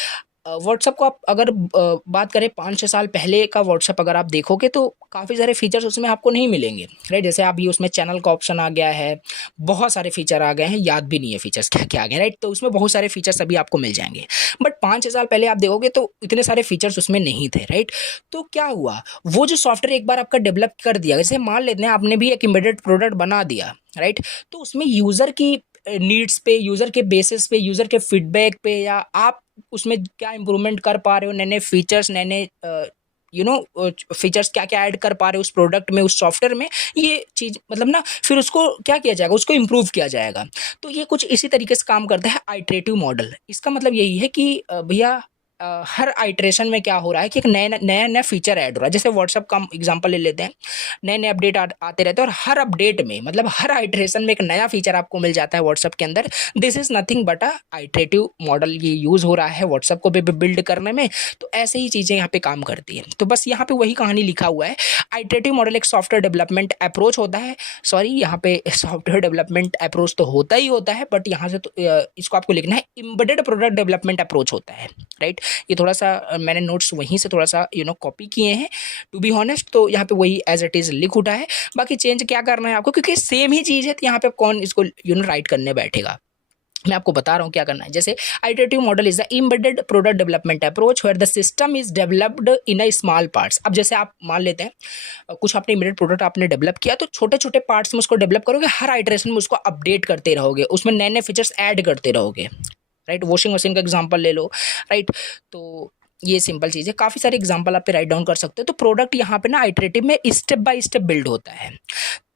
व्हाट्सएप को आप अगर बात करें 5-6 साल पहले का व्हाट्सएप अगर आप देखोगे तो काफ़ी सारे फीचर्स उसमें आपको नहीं मिलेंगे, राइट? जैसे अभी उसमें चैनल का ऑप्शन आ गया है, बहुत सारे फीचर आ गए हैं, याद भी नहीं है फीचर्स क्या क्या आ गए, राइट? तो उसमें बहुत सारे फीचर्स अभी आपको मिल जाएंगे, बट 5-6 साल पहले आप देखोगे तो इतने सारे फीचर्स उसमें नहीं थे, राइट? तो क्या हुआ, वो जो सॉफ्टवेयर एक बार आपका डेवलप कर दिया, जैसे मान लेते हैं आपने भी एक एम्बेडेड प्रोडक्ट बना दिया, राइट? तो उसमें यूज़र की नीड्स पे, यूज़र के बेसिस पे, यूज़र के फीडबैक पे, या आप उसमें क्या इंप्रूवमेंट कर पा रहे हो, नए नए फीचर्स, नए नए फीचर्स क्या क्या ऐड कर पा रहे हो उस प्रोडक्ट में, उस सॉफ्टवेयर में, ये चीज़ मतलब ना, फिर उसको क्या किया जाएगा, उसको इम्प्रूव किया जाएगा। तो ये कुछ इसी तरीके से काम करता है आइटरेटिव मॉडल। इसका मतलब यही है कि भैया हर आइटरेशन में क्या हो रहा है कि एक नया नया नया फीचर ऐड हो रहा है। जैसे व्हाट्सअप का एग्जांपल ले लेते हैं, नए नए अपडेट आते रहते हैं, और हर अपडेट में मतलब हर आइटरेशन में एक नया फीचर आपको मिल जाता है व्हाट्सअप के अंदर। This is nothing but a iterative model, ये यूज़ हो रहा है व्हाट्सअप को बिल्ड करने में। तो ऐसे ही चीज़ें यहाँ पे काम करती है। तो बस यहाँ पे वही कहानी लिखा हुआ है, आइटरेटिव मॉडल एक सॉफ्टवेयर डेवलपमेंट अप्रोच होता है। सॉरी, यहाँ पे सॉफ्टवेयर डेवलपमेंट अप्रोच तो होता ही होता है, बट यहाँ से तो इसको आपको लिखना है एम्बेडेड प्रोडक्ट डेवलपमेंट अप्रोच होता है, राइट? ये थोड़ा सा मैंने नोट्स वहीं से थोड़ा सा कॉपी किए हैं, टू बी हॉनेस्ट। तो यहाँ पे वही एज इट इज़ लिख उठा है, बाकी चेंज क्या करना है आपको, क्योंकि सेम ही चीज़ है, तो यहाँ पे कौन इसको राइट करने बैठेगा। मैं आपको बता रहा हूँ क्या करना है। जैसे iterative model is the embedded product development approach where the system is developed in a small parts. अब जैसे आप मान लेते हैं कुछ आपने एम्बेडेड प्रोडक्ट आपने डेवलप किया, तो छोटे छोटे पार्ट्स में उसको डेवलप करोगे, हर आइटरेशन में उसको अपडेट करते रहोगे, उसमें नए नए फीचर्स ऐड करते रहोगे, राइट? वॉशिंग मशीन का एग्जाम्पल ले लो, राइट? तो ये सिंपल चीज़ है, काफ़ी सारे एग्जाम्पल आप पे राइट डाउन कर सकते हो। तो प्रोडक्ट यहाँ पे ना आइटरेटिव में स्टेप बाय स्टेप बिल्ड होता है।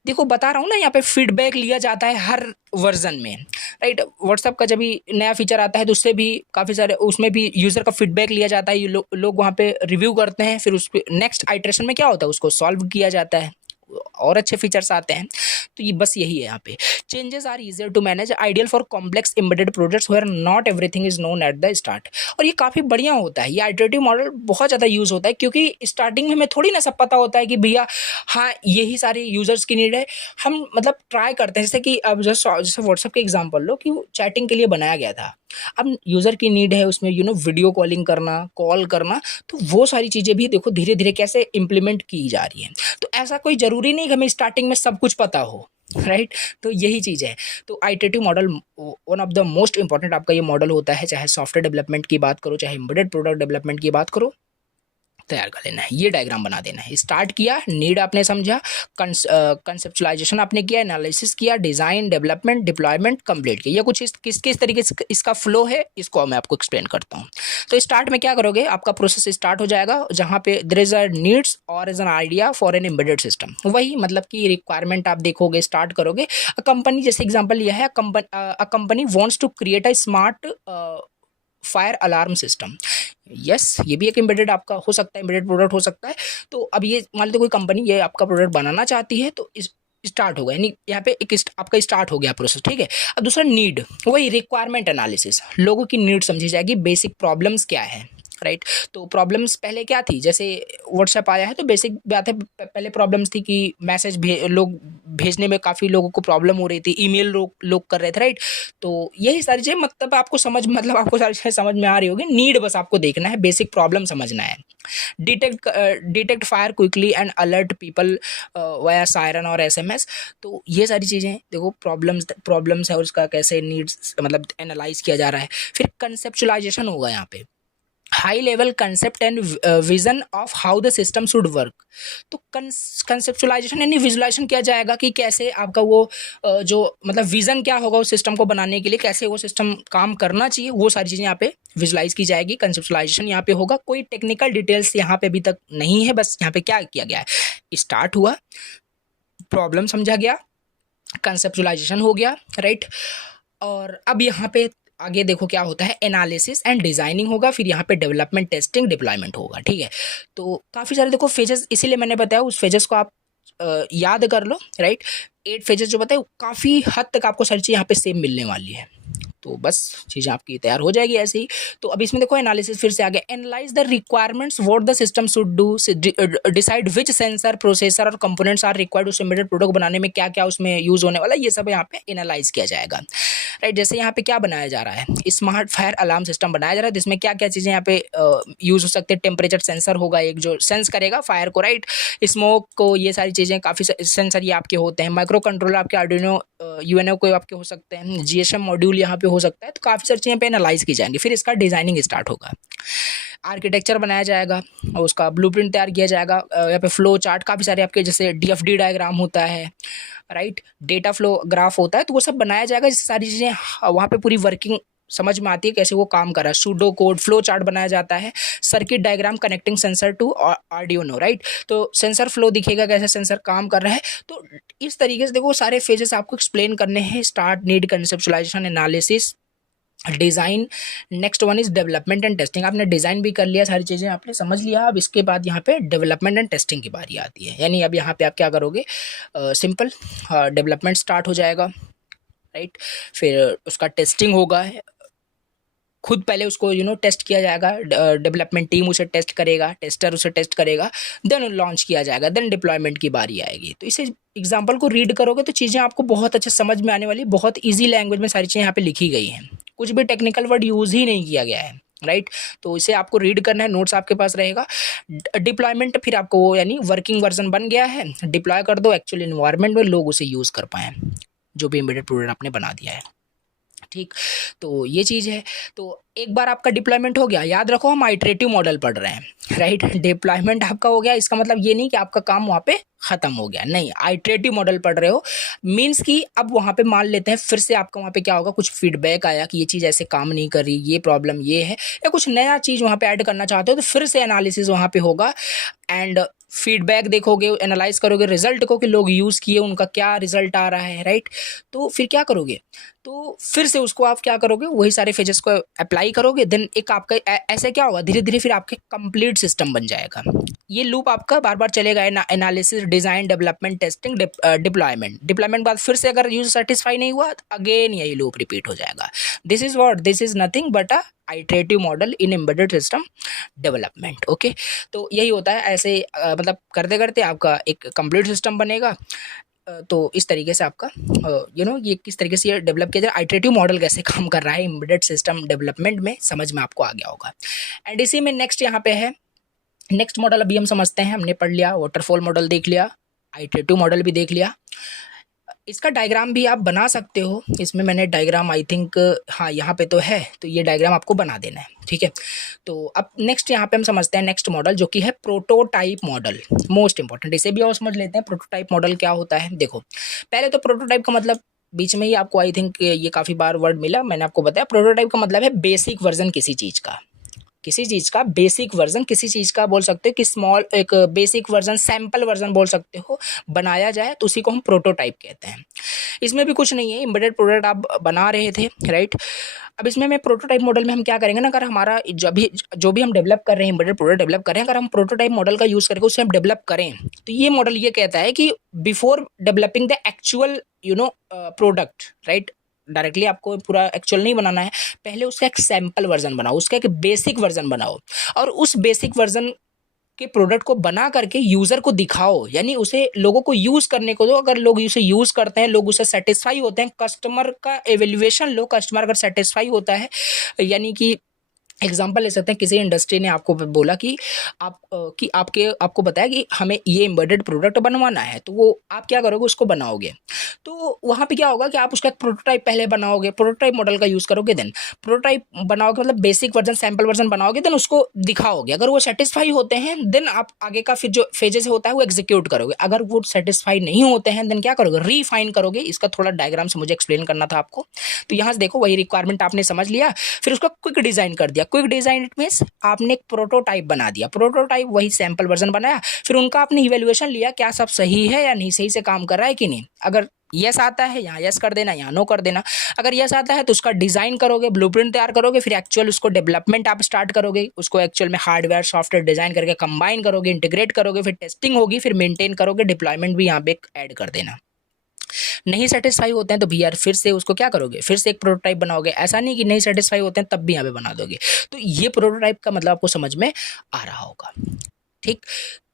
देखो बता रहा हूँ ना, यहाँ पे फीडबैक लिया जाता है हर वर्जन में, राइट? व्हाट्सअप का जब भी नया फीचर आता है तो उससे भी काफ़ी सारे, उसमें भी यूज़र का फीडबैक लिया जाता है, लोग वहाँ पे रिव्यू करते हैं, फिर उस पर नेक्स्ट आइटरेशन में क्या होता है, उसको सॉल्व किया जाता है, और अच्छे फीचर्स आते हैं। तो ये बस यही है यहाँ पे। Changes are easier to manage, ideal for complex embedded projects where not everything is known at the start. और ये काफ़ी बढ़िया होता है, ये आइटरेटिव मॉडल बहुत ज़्यादा यूज़ होता है, क्योंकि स्टार्टिंग में हमें थोड़ी ना सब पता होता है कि भैया हाँ यही सारे यूज़र्स की नीड है। हम मतलब ट्राई करते हैं, जैसे कि अब जैसे व्हाट्सएप के एग्जाम्पल लो कि चैटिंग के लिए बनाया गया था, अब यूज़र की नीड है उसमें वीडियो कॉलिंग करना, कॉल करना, तो वो सारी चीज़ें भी देखो धीरे धीरे कैसे इम्प्लीमेंट की जा रही हैं। तो ऐसा कोई ज़रूरी नहीं कि हमें स्टार्टिंग में सब कुछ पता हो, राइट? तो यही चीज़ है। तो iterative model one of the most important आपका ये मॉडल होता है, चाहे सॉफ्टवेयर डेवलपमेंट की बात करो, चाहे एम्बेडेड प्रोडक्ट डेवलपमेंट की बात करो। तैयार कर लेना है, ये डायग्राम बना देना है। स्टार्ट किया, नीड आपने समझा, कंसेप्चुलाइजेशन आपने किया, एनालिसिस किया, डिज़ाइन, डेवलपमेंट, डिप्लॉयमेंट, कंप्लीट किया। ये कुछ किस तरीके से इसका फ्लो है, इसको मैं आपको एक्सप्लेन करता हूँ। तो स्टार्ट में क्या करोगे, आपका प्रोसेस स्टार्ट हो जाएगा जहाँ पे देयर इज अ नीड्स और is an idea for an embedded system. वही मतलब कि रिक्वायरमेंट आप देखोगे, स्टार्ट करोगे। कंपनी, जैसे एग्जाम्पल लिया है, company wants to create a smart fire alarm system. Yes, ये भी एक एम्बेडेड आपका हो सकता है, एम्बेडेड प्रोडक्ट हो सकता है। तो अब ये मान लीजिए कोई कंपनी ये आपका प्रोडक्ट बनाना चाहती है, तो इस स्टार्ट होगा, यानी यहाँ पे एक आपका स्टार्ट हो गया प्रोसेस, ठीक है। अब दूसरा नीड, वही रिक्वायरमेंट एनालिसिस, लोगों की नीड समझी जाएगी, बेसिक प्रॉब्लम्स क्या है, राइट? तो प्रॉब्लम्स पहले क्या थी, जैसे व्हाट्सएप आया है तो बेसिक बात है, पहले प्रॉब्लम्स थी कि मैसेज लोग भेजने में काफ़ी लोगों को प्रॉब्लम हो रही थी, ईमेल लोग कर रहे थे, राइट? तो यही सारी चीज़ें मतलब आपको सारी चीज़ें समझ में आ रही होगी। नीड बस आपको देखना है, बेसिक प्रॉब्लम समझना है। Detect fire quickly and alert people via siren और एसएमएस। तो ये सारी चीज़ें देखो, प्रॉब्लम्स है और उसका कैसे नीड्स मतलब एनालाइज किया जा रहा है। फिर कंसेप्चुलाइजेशन होगा यहाँ पे, high level concept and vision of how the system should work. तो कंसेप्चुलाइजेशन यानी विजुलाइजेशन किया जाएगा कि कैसे आपका वो जो मतलब विजन क्या होगा उस सिस्टम को बनाने के लिए, कैसे वो सिस्टम काम करना चाहिए, वो सारी चीज़ें यहाँ पे विजुलाइज की जाएगी। कंसेप्चुलाइजेशन यहाँ पे होगा। कोई टेक्निकल डिटेल्स यहाँ पे अभी तक नहीं है, बस यहाँ पे क्या किया गया है, स्टार्ट हुआ, प्रॉब्लम समझा गया, कंसेप्चुलाइजेशन हो गया, राइट। और अब यहाँ पे आगे देखो क्या होता है, एनालिसिस एंड डिजाइनिंग होगा, फिर यहाँ पे डेवलपमेंट, टेस्टिंग, डिप्लॉयमेंट होगा, ठीक है। तो काफ़ी सारे देखो फेजेस, इसीलिए मैंने बताया उस फेजेस को आप याद कर लो, राइट। 8 फेजेस जो बताए काफ़ी हद तक आपको सारी चीज़ यहाँ पे सेम मिलने वाली है। तो बस चीज़ें आपकी तैयार हो जाएगी ऐसे ही। तो अब इसमें देखो एनालिसिस फिर से आ गया, analyse the requirements what the system should do, decide which sensor, processor और कंपोनेंट्स आर रिक्वायर्ड उस एम्बेडेड प्रोडक्ट बनाने में, क्या क्या उसमें यूज होने वाला है, ये सब यहाँ पे एनालाइज किया जाएगा, राइट। जैसे यहाँ पे क्या बनाया जा रहा है, स्मार्ट फायर अलार्म सिस्टम बनाया जा रहा है, जिसमें क्या क्या चीज़ें यहाँ पे यूज हो सकते हैं। टेम्परेचर सेंसर होगा एक जो सेंस करेगा फायर को, राइट, स्मोक को, ये सारी चीज़ें काफ़ी सेंसर ये आपके होते हैं। माइक्रो कंट्रोलर आपके आर्डिनो यूएनओ को आपके हो सकते हैं, जीएसएम मॉड्यूल यहाँ पे हो सकता है। तो काफ़ी सारी चीज़ें पे एनालाइज की जाएंगी, फिर इसका डिजाइनिंग स्टार्ट होगा, आर्किटेक्चर बनाया जाएगा और उसका ब्लूप्रिंट तैयार किया जाएगा। यहाँ पे फ्लो चार्ट काफ़ी सारे आपके, जैसे डीएफडी डायग्राम होता है, राइट, डेटा फ्लो ग्राफ होता है, तो वो सब बनाया जाएगा, जिससे सारी चीज़ें वहाँ पे पूरी वर्किंग समझ में आती है कैसे वो काम कर रहा है। सूडो कोड, फ्लो चार्ट बनाया जाता है, circuit diagram connecting sensor to Arduino, right. तो सेंसर फ्लो दिखेगा कैसे सेंसर काम कर रहा है। तो इस तरीके से देखो सारे फेजेस आपको एक्सप्लेन करने हैं, start, need, conceptualisation, analysis, design, next one is development and testing. आपने डिज़ाइन भी कर लिया, सारी चीज़ें आपने समझ लिया। अब इसके बाद यहाँ पे डेवलपमेंट एंड टेस्टिंग की बारी आती है, यानी अब यहाँ पे आप क्या करोगे, सिंपल डेवलपमेंट स्टार्ट हो जाएगा, राइट। फिर उसका टेस्टिंग होगा, खुद पहले उसको टेस्ट किया जाएगा, डेवलपमेंट टीम उसे टेस्ट करेगा, टेस्टर उसे टेस्ट करेगा, देन लॉन्च किया जाएगा, देन डिप्लॉयमेंट की बारी आएगी। तो इसे एग्जांपल को रीड करोगे तो चीज़ें आपको बहुत अच्छे समझ में आने वाली, बहुत ईजी लैंग्वेज में सारी चीज़ें यहाँ पे लिखी गई हैं, कुछ भी टेक्निकल वर्ड यूज़ ही नहीं किया गया है, राइट। तो इसे आपको रीड करना है, नोट्स आपके पास रहेगा। डिप्लॉयमेंट फिर आपको वो यानी वर्किंग वर्जन बन गया है, डिप्लॉय कर दो एक्चुअल इन्वायरमेंट में, लोग उसे यूज़ कर पाएँ जो भी एम्बेडेड प्रोडक्ट आपने बना दिया है, ठीक। तो ये चीज़ है। तो एक बार आपका डिप्लॉयमेंट हो गया, याद रखो हम आइटरेटिव मॉडल पढ़ रहे हैं, राइट। डिप्लॉयमेंट आपका हो गया, इसका मतलब ये नहीं कि आपका काम वहाँ पे खत्म हो गया, नहीं, आइटरेटिव मॉडल पढ़ रहे हो, मीन्स कि अब वहाँ पे मान लेते हैं फिर से आपका वहाँ पे क्या होगा, कुछ फीडबैक आया कि ये चीज़ ऐसे काम नहीं कर रही, ये प्रॉब्लम ये है, या कुछ नया चीज़ वहाँ पे ऐड करना चाहते हो, तो फिर से एनालिसिस वहाँ पे होगा एंड फीडबैक देखोगे, एनालाइज करोगे रिजल्ट को कि लोग यूज़ किए उनका क्या रिजल्ट आ रहा है, राइट। तो फिर क्या करोगे, तो फिर से उसको आप क्या करोगे, वही सारे फेजेस को अप्लाई करोगे, देन एक आपका ऐसे क्या होगा, धीरे धीरे फिर आपके कंप्लीट सिस्टम बन जाएगा। ये लूप आपका बार बार चलेगा, analysis, design, development, testing, deployment. Deployment बाद फिर से अगर यूजर सेटिस्फाई नहीं हुआ तो अगेन यही लूप रिपीट हो जाएगा। This is nothing but a iterative model in embedded system development, okay. तो यही होता है, ऐसे मतलब करते करते आपका एक कंप्लीट सिस्टम बनेगा। तो इस तरीके से आपका ये किस तरीके से ये डेवलप किया जाए, आइटरेटिव मॉडल कैसे काम कर रहा है एम्बेडेड सिस्टम डेवलपमेंट में, समझ में आपको आ गया होगा। एंड इसी में नेक्स्ट यहाँ पे है, नेक्स्ट मॉडल अभी हम समझते हैं, हमने पढ़ लिया, वाटरफॉल मॉडल देख लिया, आइटरेटिव मॉडल भी देख लिया। इसका डायग्राम भी आप बना सकते हो, इसमें मैंने डायग्राम आई थिंक, हाँ यहाँ पे तो है, तो ये डायग्राम आपको बना देना है, ठीक है। तो अब नेक्स्ट यहाँ पे हम समझते हैं नेक्स्ट मॉडल, जो कि है प्रोटोटाइप मॉडल, मोस्ट इंपॉर्टेंट। इसे भी और समझ लेते हैं, प्रोटोटाइप मॉडल क्या होता है। देखो पहले तो प्रोटोटाइप का मतलब बीच में ही आपको आई थिंक ये काफ़ी बार वर्ड मिला, मैंने आपको बताया प्रोटोटाइप का मतलब है बेसिक वर्जन किसी चीज़ का, किसी चीज़ का बेसिक वर्जन, किसी चीज़ का बोल सकते हो कि स्मॉल एक बेसिक वर्जन, सैम्पल वर्जन बोल सकते हो, बनाया जाए तो उसी को हम प्रोटोटाइप कहते हैं। इसमें भी कुछ नहीं है, एम्बेडेड प्रोडक्ट आप बना रहे थे, राइट। अब इसमें मैं प्रोटोटाइप मॉडल में हम क्या करेंगे ना, अगर हमारा जो भी हम डेवलप कर रहे हैं, एम्बेडेड प्रोडक्ट डेवलप कर रहे हैं, अगर हम प्रोटोटाइप मॉडल का यूज़ करके उसे हम डेवलप करें, तो ये मॉडल ये कहता है कि before developing the actual product, right, directly आपको पूरा एक्चुअल नहीं बनाना है, पहले उसका एक सैम्पल वर्जन बनाओ, उसका एक बेसिक वर्जन बनाओ, और उस बेसिक वर्जन के प्रोडक्ट को बना करके यूज़र को दिखाओ, यानी उसे लोगों को यूज़ करने को दो। अगर लोग उसे यूज़ करते हैं, लोग उसे सेटिस्फाई होते हैं, कस्टमर का एवेल्युएशन लो, कस्टमर अगर सेटिस्फाई होता है, यानी कि एग्जाम्पल ले सकते हैं, किसी इंडस्ट्री ने आपको बोला कि आपको बताया कि हमें ये एम्बेडेड प्रोडक्ट बनवाना है, तो वो आप क्या करोगे, उसको बनाओगे। तो वहाँ पे क्या होगा कि आप उसका एक प्रोटोटाइप पहले बनाओगे, प्रोटोटाइप मॉडल का यूज़ करोगे, देन प्रोटोटाइप बनाओगे, मतलब बेसिक वर्जन, सैम्पल वर्जन बनाओगे, देन उसको दिखाओगे। अगर वो सेटिस्फाई होते हैं देन आप आगे का फिर जो फेजेस होता है वो एग्जीक्यूट करोगे। अगर वो सेटिस्फाई नहीं होते हैं देन क्या करोगे, रीफाइन करोगे। इसका थोड़ा डायग्राम से मुझे एक्सप्लेन करना था आपको। तो यहाँ से देखो, वही रिक्वायरमेंट आपने समझ लिया, फिर उसका क्विक डिजाइन कर दिया। क्विक डिजाइन इट मीन्स आपने एक प्रोटोटाइप बना दिया, प्रोटोटाइप वही सैंपल वर्जन बनाया, फिर उनका आपने इवेल्युएशन लिया, क्या सब सही है या नहीं, सही से काम कर रहा है कि नहीं। अगर यस आता है यहाँ यस कर देना, यहाँ नो कर देना। अगर यस आता है तो उसका डिजाइन करोगे, ब्लूप्रिंट तैयार करोगे, फिर एक्चुअल उसको डेवलपमेंट आप स्टार्ट करोगे, उसको एक्चुअल में हार्डवेयर सॉफ्टवेयर डिजाइन करके कंबाइन करोगे, इंटीग्रेट करोगे, फिर टेस्टिंग होगी, फिर मेंटेन करोगे, डिप्लॉयमेंट भी यहाँ पे ऐड कर देना। नहीं सेटिस्फाई होते हैं तो भी यार फिर से उसको क्या करोगे, फिर से एक प्रोटोटाइप बनाओगे। ऐसा नहीं कि नहीं सेटिस्फाई होते हैं तब भी यहाँ पे बना दोगे। तो ये प्रोटोटाइप का मतलब आपको समझ में आ रहा होगा, ठीक।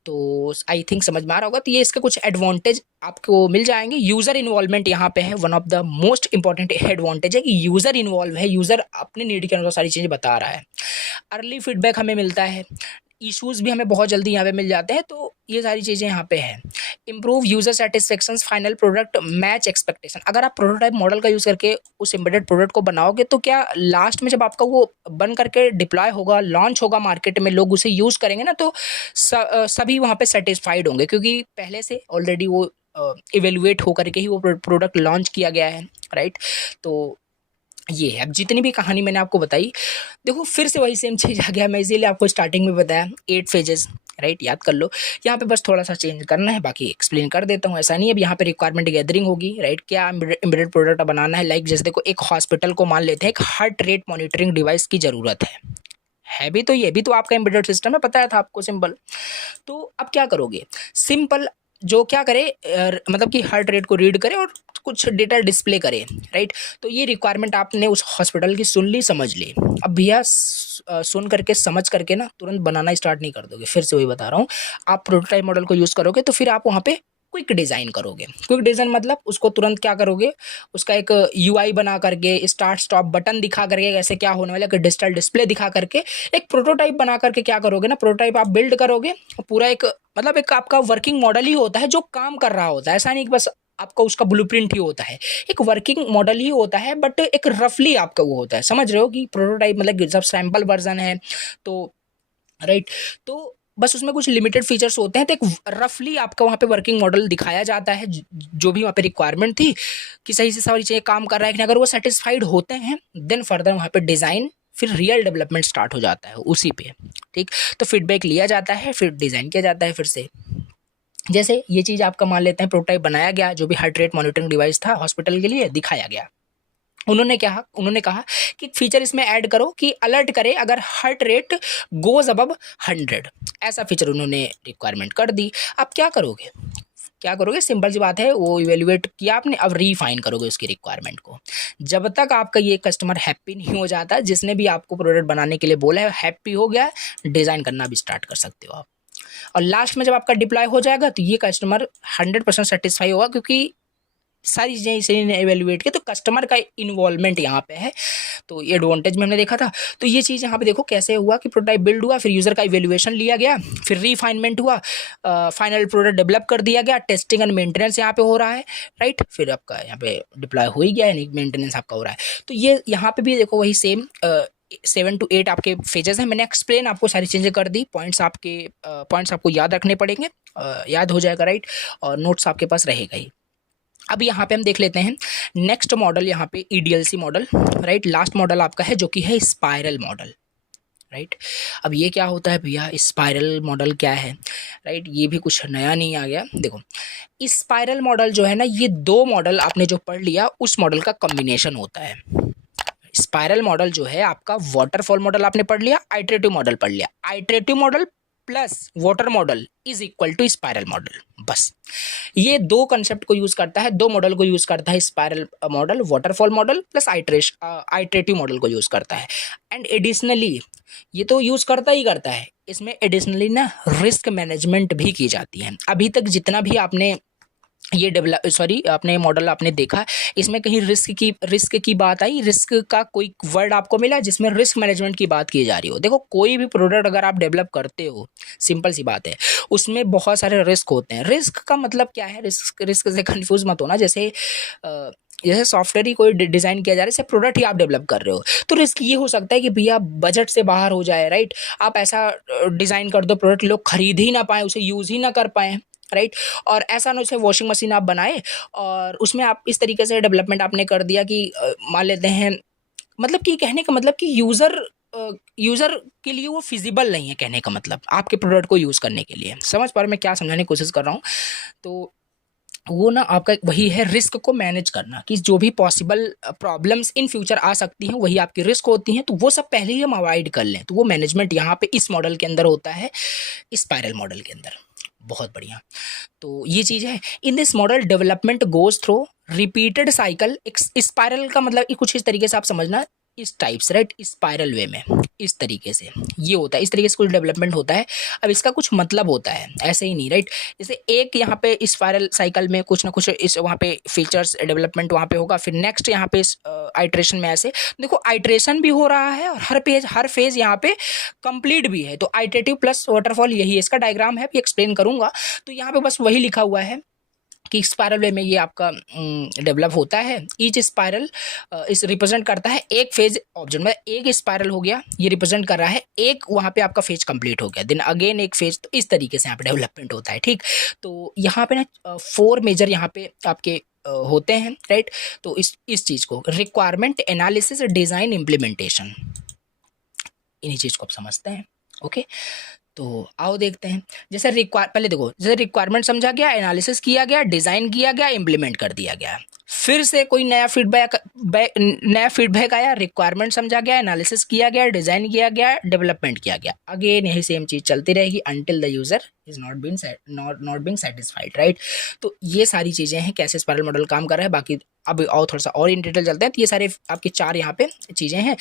तो आई थिंक समझ में आ रहा होगा। तो ये इसके कुछ एडवांटेज आपको मिल जाएंगे। यूज़र इन्वॉल्वमेंट यहाँ पे है, one of the most important advantage है कि यूज़र इन्वॉल्व है, यूज़र अपने नीड के अनुसार सारी चीज़ें बता रहा है। अर्ली फीडबैक हमें मिलता है, इश्यूज़ भी हमें बहुत जल्दी यहाँ पे मिल जाते हैं। तो ये सारी चीज़ें यहाँ पे है। Improve user satisfaction, final product match expectation. अगर आप प्रोटोटाइप मॉडल का यूज़ करके उस एम्बेडेड प्रोडक्ट को बनाओगे तो क्या लास्ट में जब आपका वो बन करके डिप्लॉय होगा, लॉन्च होगा मार्केट में, लोग उसे यूज़ करेंगे ना, तो सभी वहाँ पे सेटिस्फाइड होंगे, क्योंकि पहले से ऑलरेडी वो इवेल्युएट होकर के ही वो प्रोडक्ट लॉन्च किया गया है, राइट। तो ये है। अब जितनी भी कहानी मैंने आपको बताई, देखो फिर से वही सेम चीज़ आ गया। मैं इसीलिए आपको स्टार्टिंग में बताया 8 फेजेस, राइट, याद कर लो। यहाँ पे बस थोड़ा सा चेंज करना है, बाकी एक्सप्लेन कर देता हूँ। ऐसा नहीं है, अब यहाँ पे रिक्वायरमेंट गैदरिंग होगी, राइट। क्या एम्बेडेड प्रोडक्ट बनाना है, लाइक जैसे देखो एक हॉस्पिटल को मान लेते हैं, एक हार्ट रेट मॉनिटरिंग डिवाइस की ज़रूरत है भी, तो ये भी तो आपका एम्बेडेड सिस्टम है, बताया था आपको, सिंपल। तो अब क्या करोगे, सिंपल जो क्या करे, मतलब कि हार्ट रेट को रीड करे और कुछ डेटा डिस्प्ले करे, राइट। तो ये रिक्वायरमेंट आपने उस हॉस्पिटल की सुन ली, समझ ली। अब भैया सुन करके समझ करके ना तुरंत बनाना स्टार्ट नहीं कर दोगे। फिर से वही बता रहा हूँ, आप प्रोटोटाइप मॉडल को यूज़ करोगे तो फिर आप वहाँ पे क्विक डिज़ाइन करोगे। क्विक डिज़ाइन मतलब उसको तुरंत क्या करोगे, उसका एक यूआई बना करके, स्टार्ट स्टॉप बटन दिखा करके, ऐसे क्या होने वाला है, डिजिटल डिस्प्ले दिखा करके एक प्रोटोटाइप बना करके क्या करोगे ना, प्रोटोटाइप आप बिल्ड करोगे। पूरा एक मतलब एक आपका वर्किंग मॉडल ही होता है जो काम कर रहा होता है। ऐसा नहीं कि बस आपका उसका ब्लूप्रिंट ही होता है, एक वर्किंग मॉडल ही होता है, बट एक रफली आपका वो होता है। समझ रहे हो कि प्रोटोटाइप मतलब जब सैम्पल वर्जन है तो, राइट। तो बस उसमें कुछ लिमिटेड फीचर्स होते हैं, तो एक रफली आपका वहाँ पे वर्किंग मॉडल दिखाया जाता है, जो भी वहाँ पे रिक्वायरमेंट थी कि सही से सारी चीज़ें काम कर रहा है कि नहीं। अगर वो सेटिस्फाइड होते हैं देन फर्दर वहाँ पे डिज़ाइन, फिर रियल डेवलपमेंट स्टार्ट हो जाता है उसी पे, ठीक। तो फीडबैक लिया जाता है, फिर डिज़ाइन किया जाता है फिर से। जैसे ये चीज़ आपका मान लेते हैं, प्रोटोटाइप बनाया गया, जो भी हार्ट रेट मॉनिटरिंग डिवाइस था हॉस्पिटल के लिए दिखाया गया। उन्होंने कहा कि फीचर इसमें ऐड करो कि अलर्ट करे अगर हार्ट रेट गोज अबव 100, ऐसा फीचर उन्होंने रिक्वायरमेंट कर दी। अब क्या करोगे, सिंपल सी बात है, वो इवेल्युएट किया आपने, अब रीफाइन करोगे उसकी रिक्वायरमेंट को। जब तक आपका ये कस्टमर हैप्पी नहीं हो जाता, जिसने भी आपको प्रोडक्ट बनाने के लिए बोला है हैप्पी हो गया, डिज़ाइन करना भी स्टार्ट कर सकते हो आप। और लास्ट में जब आपका डिप्लॉय हो जाएगा तो ये कस्टमर 100% सेटिस्फाई होगा, क्योंकि सारी चीज़ें इसी ने एवेल्युएट की। तो कस्टमर का इन्वॉल्वमेंट यहाँ पे है, तो ये एडवांटेज में हमने देखा था। तो ये चीज़ यहाँ पे देखो कैसे हुआ कि प्रोटोटाइप बिल्ड हुआ, फिर यूज़र का इवेल्युएशन लिया गया, फिर रिफाइनमेंट हुआ, फाइनल प्रोडक्ट डेवलप कर दिया गया, टेस्टिंग एंड मेंटेनेंस यहाँ पे हो रहा है, राइट। फिर आपका यहाँ पे डिप्लॉय हो ही गया, यानी मेंटेनेंस आपका हो रहा है। तो ये यहाँ पे भी देखो वही सेम 7 to 8 आपके फेजेस हैं। मैंने एक्सप्लेन आपको सारी चीज़ें कर दी, पॉइंट्स आपको याद रखने पड़ेंगे, याद हो जाएगा, राइट। और नोट्स आपके पास रहेगा ही। अब यहाँ पे हम देख लेते हैं नेक्स्ट मॉडल, यहाँ पे ईडीएलसी मॉडल, राइट। लास्ट मॉडल आपका है जो कि है स्पाइरल मॉडल, राइट। अब ये क्या होता है भैया, स्पाइरल मॉडल क्या है, राइट। ये भी कुछ नया नहीं आ गया। देखो स्पाइरल मॉडल जो है ना, ये दो मॉडल आपने जो पढ़ लिया उस मॉडल का कॉम्बिनेशन होता है। स्पाइरल मॉडल जो है आपका, वाटरफॉल मॉडल आपने पढ़ लिया, आइटरेटिव मॉडल पढ़ लिया, iterative model plus water model is equal to spiral model. बस ये दो कंसेप्ट को यूज करता है, दो मॉडल को यूज करता है। Spiral model waterfall model plus iterative model को यूज करता है। एंड एडिशनली ये तो यूज करता ही करता है, इसमें एडिशनली ना रिस्क मैनेजमेंट भी की जाती है। अभी तक जितना भी आपने ये डेवलप सॉरी आपने मॉडल आपने देखा, इसमें कहीं रिस्क की बात आई, रिस्क का कोई वर्ड आपको मिला जिसमें रिस्क मैनेजमेंट की बात की जा रही हो? देखो कोई भी प्रोडक्ट अगर आप डेवलप करते हो, सिंपल सी बात है, उसमें बहुत सारे रिस्क होते हैं। रिस्क का मतलब क्या है? रिस्क रिस्क से कंफ्यूज मत होना। जैसे सॉफ्टवेयर ही कोई डिज़ाइन किया जा रहा है, जैसे प्रोडक्ट ही आप डेवलप कर रहे हो, तो रिस्क ये हो सकता है कि भैया बजट से बाहर हो जाए, राइट? आप ऐसा डिज़ाइन कर दो प्रोडक्ट लोग खरीद ही ना पाएँ, उसे यूज़ ही ना कर पाएँ, राइट? और ऐसा ना, जैसे वॉशिंग मशीन आप बनाए और उसमें आप इस तरीके से डेवलपमेंट आपने कर दिया कि मान लेते हैं, मतलब कि कहने का मतलब कि यूज़र के लिए वो फिजिबल नहीं है, कहने का मतलब आपके प्रोडक्ट को यूज़ करने के लिए। समझ पा रहे मैं क्या समझाने की कोशिश कर रहा हूँ? तो वो ना आपका एक वही है, रिस्क को मैनेज करना, कि जो भी पॉसिबल प्रॉब्लम्स इन फ्यूचर आ सकती हैं वही आपकी रिस्क होती हैं, तो वो सब पहले ही हम अवॉइड कर लें। तो वो मैनेजमेंट यहाँ पे इस मॉडल के अंदर होता है, स्पाइरल मॉडल के अंदर। बहुत बढ़िया। तो ये चीज़ है। इन this model development goes through repeated cycle. Spiral का मतलब कुछ इस तरीके से आप समझना, इस टाइप से, राइट? स्पाइरल वे में इस तरीके से ये होता है, इस तरीके से कुछ डेवलपमेंट होता है। अब इसका कुछ मतलब होता है, ऐसे ही नहीं, राइट? जैसे एक यहाँ पे स्पाइरल साइकिल में कुछ ना कुछ इस वहाँ पे फीचर्स डेवलपमेंट वहाँ पे होगा, फिर नेक्स्ट यहाँ पे आइट्रेशन में ऐसे देखो आइट्रेशन भी हो रहा है और हर फेज यहाँ पे कंप्लीट भी है। तो आइट्रेटिव प्लस वाटरफॉल, यही इसका डायग्राम है, अभी एक्सप्लेन करूंगा। तो यहाँ पे बस वही लिखा हुआ है कि स्पाइरल वे में ये आपका डेवलप होता है। ईच स्पाइरल इस रिप्रेजेंट करता है एक फेज ऑब्जेक्ट में, एक स्पाइरल हो गया, ये रिप्रेजेंट कर रहा है एक वहाँ पे आपका फेज कंप्लीट हो गया, देन अगेन एक फेज। तो इस तरीके से यहाँ पे डेवलपमेंट होता है, ठीक? तो यहाँ पे ना 4 मेजर यहाँ पे आपके होते हैं, राइट? तो इस चीज़ को रिक्वायरमेंट एनालिसिस, डिज़ाइन, इम्प्लीमेंटेशन, इन्हीं चीज़ को आप समझते हैं। ओके, तो आओ देखते हैं। जैसे पहले देखो, जैसे रिक्वायरमेंट समझा गया, एनालिसिस किया गया, डिज़ाइन किया गया, इम्प्लीमेंट कर दिया गया। फिर से कोई नया फीडबैक आया, रिक्वायरमेंट समझा गया, एनालिसिस किया गया, डिज़ाइन किया गया, डेवलपमेंट किया गया। अगेन यही सेम चीज़ चलती रहेगी until the user is not being satisfied, right? तो ये सारी चीज़ें हैं, कैसे स्पाइरल मॉडल काम कर रहा है। बाकी अब और थोड़ा सा और इन डिटेल चलते हैं। तो ये सारे आपके 4 यहाँ पे चीज़ें हैं।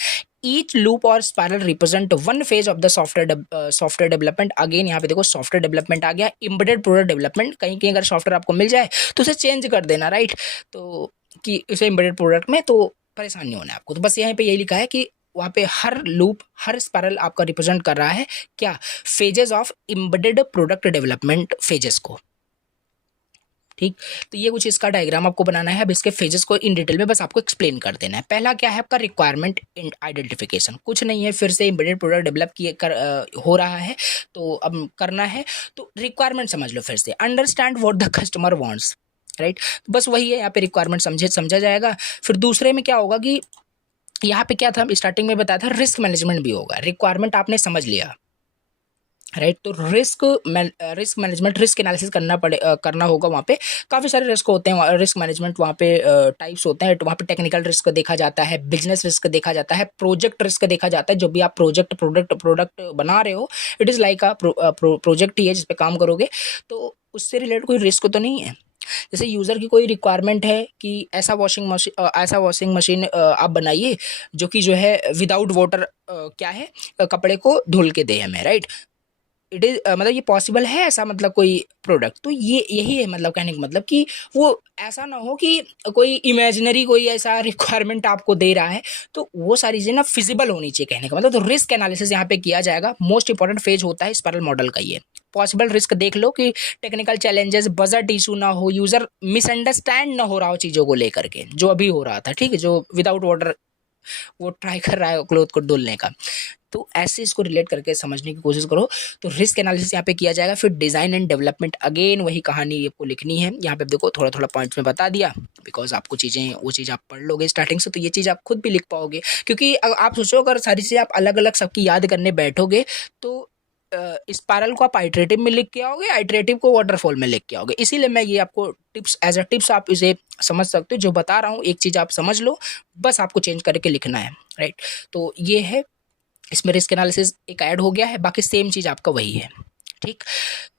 ईच लूप और spiral represent one phase of the software development. Again यहाँ पे देखो सॉफ्टवेयर डेवलपमेंट आ गया, एम्बेडेड प्रोडक्ट डेवलपमेंट। कहीं कहीं अगर सॉफ्टवेयर आपको मिल जाए तो उसे चेंज कर देना, राइट? तो कि उसे एम्बेडेड प्रोडक्ट में तो परेशान नहीं होना है आपको। तो बस यहाँ पे यही लिखा है कि वहाँ पे हर लूप, हर स्पाइरल आपका रिप्रेजेंट कर रहा है क्या? Phases of embedded product development phases को, ठीक? तो ये कुछ इसका डायग्राम आपको बनाना है। अब इसके फेजेस को इन डिटेल में बस आपको एक्सप्लेन कर देना है। पहला क्या है आपका? Requirement identification. कुछ नहीं है, फिर से एम्बेडेड प्रोडक्ट डेवलप हो रहा है तो अब करना है। तो रिक्वायरमेंट समझ लो फिर से, understand what the customer wants, right? बस वही है, यहाँ पे रिक्वायरमेंट समझा जाएगा। फिर दूसरे में क्या होगा कि यहाँ पे क्या था, स्टार्टिंग में बताया था, रिस्क मैनेजमेंट भी होगा। रिक्वायरमेंट आपने समझ लिया, राइट? तो रिस्क मैनेजमेंट, रिस्क एनालिसिस करना होगा। वहाँ पे काफ़ी सारे रिस्क होते हैं। रिस्क मैनेजमेंट वहाँ पे टाइप्स होते हैं। वहाँ पे टेक्निकल रिस्क देखा जाता है, बिजनेस रिस्क देखा जाता है, प्रोजेक्ट रिस्क देखा जाता है। जो भी आप प्रोडक्ट बना रहे हो, it is like a project ही है जिस पे काम करोगे, तो उससे रिलेटेड कोई रिस्क तो नहीं है। जैसे यूज़र की कोई रिक्वायरमेंट है कि ऐसा वॉशिंग मशीन आप बनाइए जो कि जो है विदाउट वाटर क्या है, कपड़े को धुल के दे हमें, राइट? इट इज़ मतलब ये पॉसिबल है ऐसा, मतलब कोई प्रोडक्ट? तो ये यही है मतलब कहने का मतलब कि वो ऐसा ना हो कि कोई इमेजिनरी कोई ऐसा रिक्वायरमेंट आपको दे रहा है, तो वो सारी चीज़ें ना फिजिबल होनी चाहिए, कहने का मतलब। तो रिस्क एनालिसिस यहाँ पे किया जाएगा। मोस्ट इंपॉर्टेंट फेज होता है स्पाइरल मॉडल का ये। पॉसिबल रिस्क देख लो कि टेक्निकल चैलेंजेस, बजट इशू ना हो, यूज़र मिसअंडरस्टैंड ना हो रहा हो चीज़ों को लेकर के, जो अभी हो रहा था, ठीक है? जो विदाउट वाटर वो ट्राई कर रहा है क्लोथ को धुलने का। तो ऐसे इसको रिलेट करके समझने की कोशिश करो। तो रिस्क एनालिसिस यहाँ पे किया जाएगा। फिर डिज़ाइन एंड डेवलपमेंट, अगेन वही कहानी आपको लिखनी है। यहाँ पे देखो थोड़ा थोड़ा पॉइंट्स में बता दिया, बिकॉज आपको चीज़ें वो चीज़ आप पढ़ लोगे स्टार्टिंग से, तो ये चीज़ आप खुद भी लिख पाओगे। क्योंकि आप सोचो अगर सारी चीज़ें आप अलग अलग सबकी याद करने बैठोगे तो स्पाइरल को आप आइटरेटिव में लिख के आओगे, आइटरेटिव को वाटरफॉल में लिख के आओगे। इसीलिए मैं ये आपको टिप्स, एज अ टिप्स आप इसे समझ सकते हो। जो बता रहा हूँ एक चीज़ आप समझ लो, बस आपको चेंज करके लिखना है, राइट? तो ये है, इसमें रिस्क एनालिसिस एक ऐड हो गया है, बाकी सेम चीज़ आपका वही है, ठीक?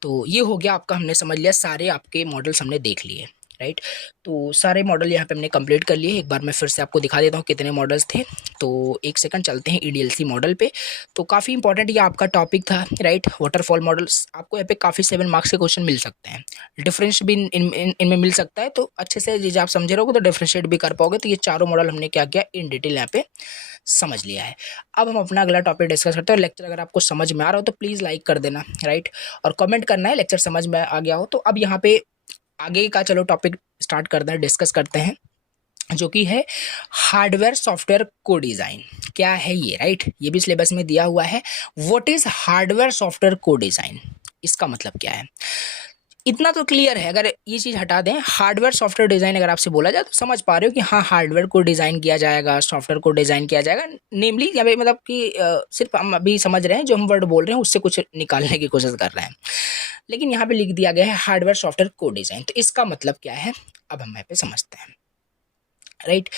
तो ये हो गया आपका, हमने समझ लिया, सारे आपके मॉडल्स हमने देख लिए, राइट। तो सारे मॉडल यहाँ पे हमने कंप्लीट कर लिए। एक बार मैं फिर से आपको दिखा देता हूँ कितने मॉडल्स थे। तो एक सेकंड, चलते हैं ईडीएलसी मॉडल पे। तो काफ़ी इंपॉर्टेंट ये आपका टॉपिक था, राइट। वाटरफॉल मॉडल्स आपको यहाँ पे काफ़ी 7 मार्क्स के क्वेश्चन मिल सकते हैं। डिफरेंस भी इनमें मिल सकता है, तो अच्छे से जब आप समझे रहोगे तो डिफरेंशिएट भी कर पाओगे। तो ये चारों मॉडल हमने क्या किया इन डिटेल यहाँ पे समझ लिया है। अब हम अपना अगला टॉपिक डिस्कस करते हैं। लेक्चर अगर आपको समझ में आ रहा हो तो प्लीज़ लाइक कर देना, राइट, और कमेंट करना है लेक्चर समझ में आ गया हो तो। अब यहाँ पे आगे का चलो टॉपिक स्टार्ट करते हैं, डिस्कस करते हैं, जो कि है हार्डवेयर सॉफ्टवेयर को डिज़ाइन। क्या है ये, राइट, ये भी सिलेबस में दिया हुआ है। व्हाट इज हार्डवेयर सॉफ्टवेयर को डिज़ाइन, इसका मतलब क्या है, इतना तो क्लियर है। अगर ये चीज़ हटा दें, हार्डवेयर सॉफ्टवेयर डिज़ाइन अगर आपसे बोला जाए तो समझ पा रहे हो कि हाँ, हार्डवेयर को डिज़ाइन किया जाएगा, सॉफ्टवेयर को डिज़ाइन किया जाएगा। नेमली यहाँ पे मतलब कि सिर्फ हम अभी समझ रहे हैं, जो हम वर्ड बोल रहे हैं उससे कुछ निकालने की कोशिश कर रहे हैं। लेकिन यहाँ पे लिख दिया गया है हार्डवेयर सॉफ्टवेयर को डिज़ाइन, तो इसका मतलब क्या है अब हम यहाँ पे समझते हैं, राइट।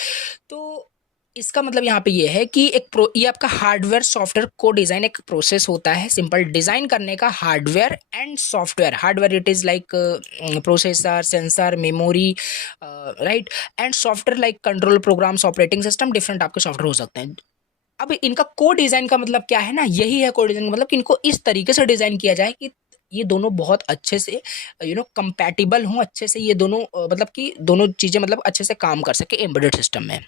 तो इसका मतलब यहाँ पे ये है कि ये आपका हार्डवेयर सॉफ्टवेयर को डिज़ाइन एक प्रोसेस होता है सिंपल डिज़ाइन करने का, hardware and software. Hardware it is like processor, sensor, memory, right, and software like control programs, operating system, different आपके सॉफ्टवेयर हो सकते हैं। अब इनका को डिज़ाइन का मतलब क्या है ना, यही है को डिज़ाइन का मतलब कि इनको इस तरीके से डिज़ाइन किया जाए कि ये दोनों बहुत अच्छे से कंपैटिबल हों, अच्छे से ये दोनों मतलब कि दोनों चीज़ें मतलब अच्छे से काम कर सके एम्बेडेड सिस्टम में।